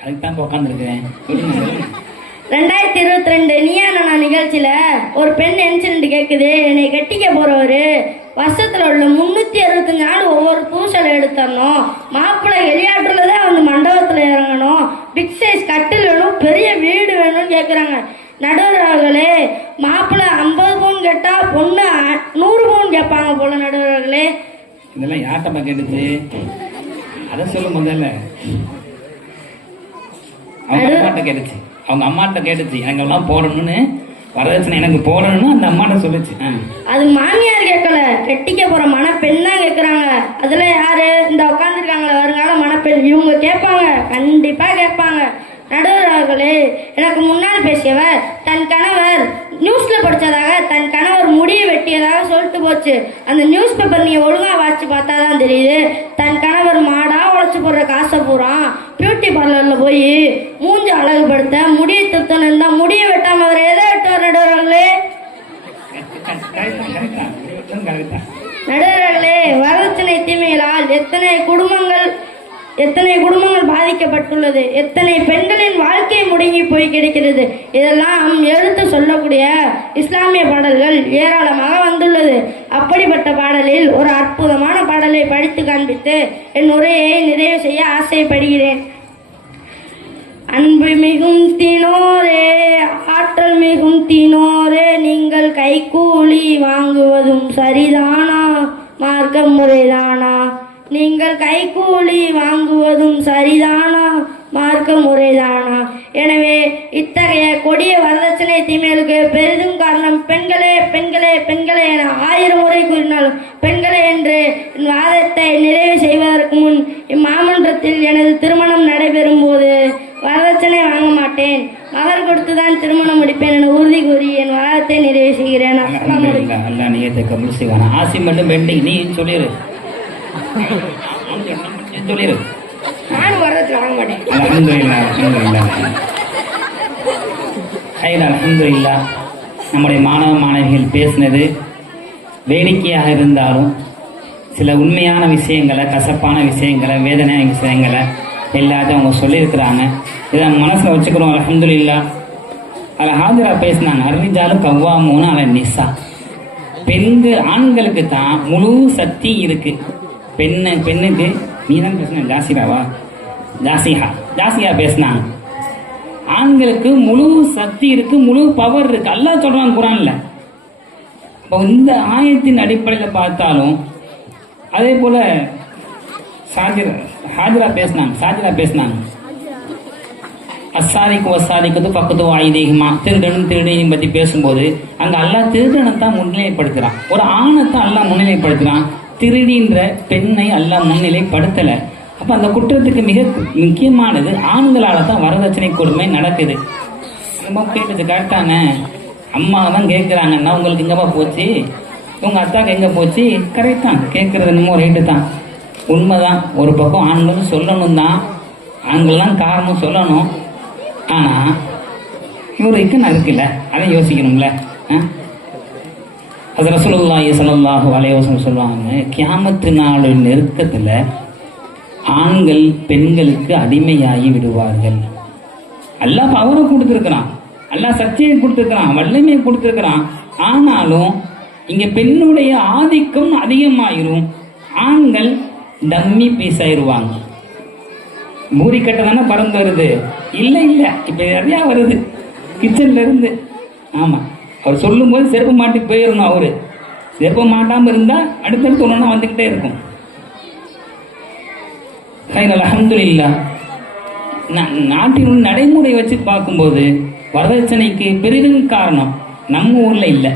அதுக்கு தான் உட்காந்துருக்கேன். 2022 நீயா நானா நிகழ்ச்சியில ஒரு பெண் என்சிடென்ட் கேக்குது. என்னை கட்டிக்க போறவரு வருஷத்துல உள்ள 365 நாள் ஒவ்வொரு பூசலை எடுத்தரணும். மாப்பிள்ளை வெளியாட்டுலதான் வந்து மண்டபத்துல இறங்கணும். பிக் சைஸ் கட்டில் வேணும், பெரிய வீடு வேணும்னு கேக்குறாங்க. நடுவர்களே, மாப்பிள்ளை 50 பவுன் கேட்டா பொண்ணு 100 பவுன் கேட்பாங்க போல. நடுவர்களே, இதெல்லாம் யார்கிட்ட கேட்டுச்சு? அதை சொல்லும் முதல்ல. அவங்க அம்மாட்ட கேட்டுச்சு. அவங்க அம்மாட்ட கேட்டுச்சு, எனக்கு எல்லாம் போடணும்னு, வரதட்சணை எனக்கு போடணும்னு அந்த அம்மாட்ட சொல்லுச்சு. அது மாமியார் கேட்கல, கெட்டிக்க போற மணப்பெண் தான் கேட்கறாங்க. அதுல யாரு? இந்த உட்காந்துருக்காங்களா வருங்கால மணப்பெண், இவங்க கேட்பாங்க, கண்டிப்பா கேட்பாங்க. நடுவர்களே, எனக்கு முன்னால் பேசியவர் தன் கணவர் நியூஸ்ல படிச்சதாக தன் கணவர் முடிய வெட்டியதாக சொல்லிட்டு போச்சு. அந்த நியூஸ் பேப்பர் நீங்க ஒழுங்கா வாசிச்சு பார்த்தாதான் தெரியுது. தன் கணவர் மாடா உழைச்சு போடுற காசை பூரா பியூட்டி பார்லர்ல போய் மூஞ்சி அழகுபடுத்த முடிய திருத்தணும் இருந்தா முடிய வெட்டாம அவர் எதை வெட்டுவார்? நடுவர்களே, வரதட்சணை தீமைகளால் எத்தனை குடும்பங்கள் பாதிக்கப்பட்டுள்ளது, எத்தனை பெண்களின் வாழ்க்கை முடங்கி போய் கிடைக்கிறது. இதெல்லாம் எடுத்து சொல்லக்கூடிய இஸ்லாமிய பாடல்கள் ஏராளமாக வந்துள்ளது. அப்படிப்பட்ட பாடலில் ஒரு அற்புதமான பாடலை படித்து காண்பித்து என் உரையை நிறைவு செய்ய ஆசைப்படுகிறேன். அன்பு மிகும் தினோரே, ஆற்றல் மிகும் தினோரே, நீங்கள் கைக்கூலி வாங்குவதும் சரிதானா? மார்க்க முறைதானா? நீங்கள் கைக்கூலி வாங்குவதும் சரிதானா? மார்க்க முறைதானா? எனவே இத்தகைய கொடிய வரதட்சணை தீமைகளுக்கு பெரிதும் காரணம் பெண்களே, பெண்களே, பெண்களே என 1000 முறை கூறினாலும் பெண்களே என்று என் வாதத்தை நிறைவு செய்வதற்கு முன் இம்மாமன்றத்தில் எனது திருமணம் நடைபெறும் போது வரதட்சணை வாங்க மாட்டேன், மகர் கொடுத்துதான் திருமணம் முடிப்பேன் என உறுதி கூறி என் வாதத்தை நிறைவு செய்கிறேன். ஆசி மட்டும் பெண்டிங், நீ சொல்லிடு. சொல்லிடு. நானும் வரதட்சணை வாங்க மாட்டேன். அல்ஹம்துலில்லாஹ். நம்முடைய மாணவ மாணவிகள் பேசினது வேடிக்கையாக இருந்தாலும் சில உண்மையான விஷயங்களை, கசப்பான விஷயங்களை, வேதனையான விஷயங்களை எல்லாத்தையும் அவங்க சொல்லியிருக்கிறாங்க. இதை நம்ம மனசில் வச்சுக்கிறோம். அல்ஹம்துலில்லாஹ். அதில் ஹாஜரா பேசினாங்க, அர்ரிஜாலு கவ்வாமூன அல நிசா. பெண்கள், ஆண்களுக்கு தான் முழு சக்தி இருக்கு. பெண்ணுக்கு நீ தான் பேசின, ஜாசியா பேசினாங்க. ஆண்களுக்கு முழு சக்தி இருக்கு, முழு பவர் இருக்கு. அல்லாஹ் சொல்றான் குர்ஆன்ல. இப்போ இந்த ஆயத்தின் அடிப்படையில் பார்த்தாலும் அதே போல ஹாஜிரா பேசினாங்க. அஸ்ஸாரிக்கு வஸ்ஸாரிக்கு பக்கத்து வாயிதேகுமா, திருடனையும் பற்றி பேசும்போது அங்கே அல்லாஹ் திருடனை தான் முன்னிலைப்படுத்துகிறான். ஒரு ஆணைத்தான் அல்லாஹ் முன்னிலைப்படுத்துகிறான், திருடின்ற பெண்ணை அல்லாஹ் முன்னிலைப்படுத்தலை. அப்போ அந்த குற்றத்துக்கு மிக முக்கியமானது ஆண்களால் தான் வரதட்சணை கொடுமை நடக்குது. நம்ம கேட்டது கரெக்டாங்க. அம்மா தான் கேட்குறாங்கன்னா உங்களுக்கு எங்கேப்பா போச்சு, உங்கள் அத்தாக்கு எங்கே போச்சு? கரெக்ட் தான், கேட்குறது என்னமோ ரைட்டு தான், உண்மைதான். ஒரு பக்கம் ஆண்களும் சொல்லணும் தான், ஆண்கள்லாம் காரணம் சொல்லணும். ஆனால் இவருக்கு நான் இருக்குல்ல, அதை யோசிக்கணும்ல. அது ரசூலுல்லாஹி ஸல்லல்லாஹு அலைஹி வஸல்லம் சொல்லுவாங்க, கியாமத்து நாள் நெருக்கத்தில் ஆண்கள் பெண்களுக்கு அடிமையாகி விடுவார்கள். அல்லாஹ் பவரை கொடுத்துருக்கிறான், அல்லாஹ் சக்தியை கொடுத்துருக்கிறான், வல்லமையை கொடுத்துருக்கிறான். ஆனாலும் இங்க பெண்ணுடைய ஆதிக்கம் அதிகமாயிரும். ஆண்கள் டம்மி பீஸ் ஆயிடுவாங்க. பூரி கட்டை தானே பறந்து வருது? இல்லை இப்போ நிறையா வருது கிச்சன்ல இருந்து. ஆமாம், அவர் சொல்லும் போது செருப்பு மாட்டி போயிடணும். அவரு செருப்பு மாட்டாமல் இருந்தால் அடுத்தடுத்து ஒன்றா வந்துக்கிட்டே இருக்கும். அல்ஹம்துலில்லாஹ். நாட்டினுடைய நடைமுறை வச்சு பார்க்கும்போது வரதட்சணைக்கு பெரிதும் காரணம் நம்ம ஊரில் இல்லை.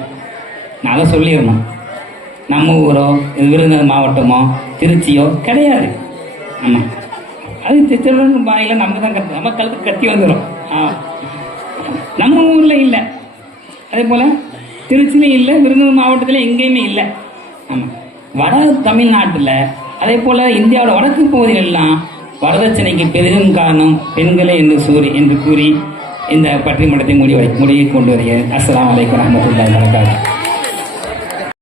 நான் அதை சொல்லிடணும். நம்ம ஊரோ இது விருதுநகர் மாவட்டமோ திருச்சியோ கிடையாது. ஆமாம், அது திருவண்ணூர் வாயில நமக்கு தான் கத்து, நம்ம கழுத்து கத்தி வந்துடும். நம்ம ஊரில் இல்லை, அதே போல் திருச்சிலையும் இல்லை, விருதுநகர் மாவட்டத்தில் எங்கேயுமே இல்லை. ஆமாம், வட தமிழ்நாட்டில் அதே போல் இந்தியாவோட வடக்கு பகுதிகளெல்லாம் வரதட்சணைக்கு பெரிதும் காரணம் பெண்களே என்று கூறி இந்த பட்டிமன்றத்தை முடிவை கொண்டு வருகிறேன். அஸ்ஸலாமு அலைக்கும் வரஹ்மத்துல்லாஹி வபரகாத்துஹு.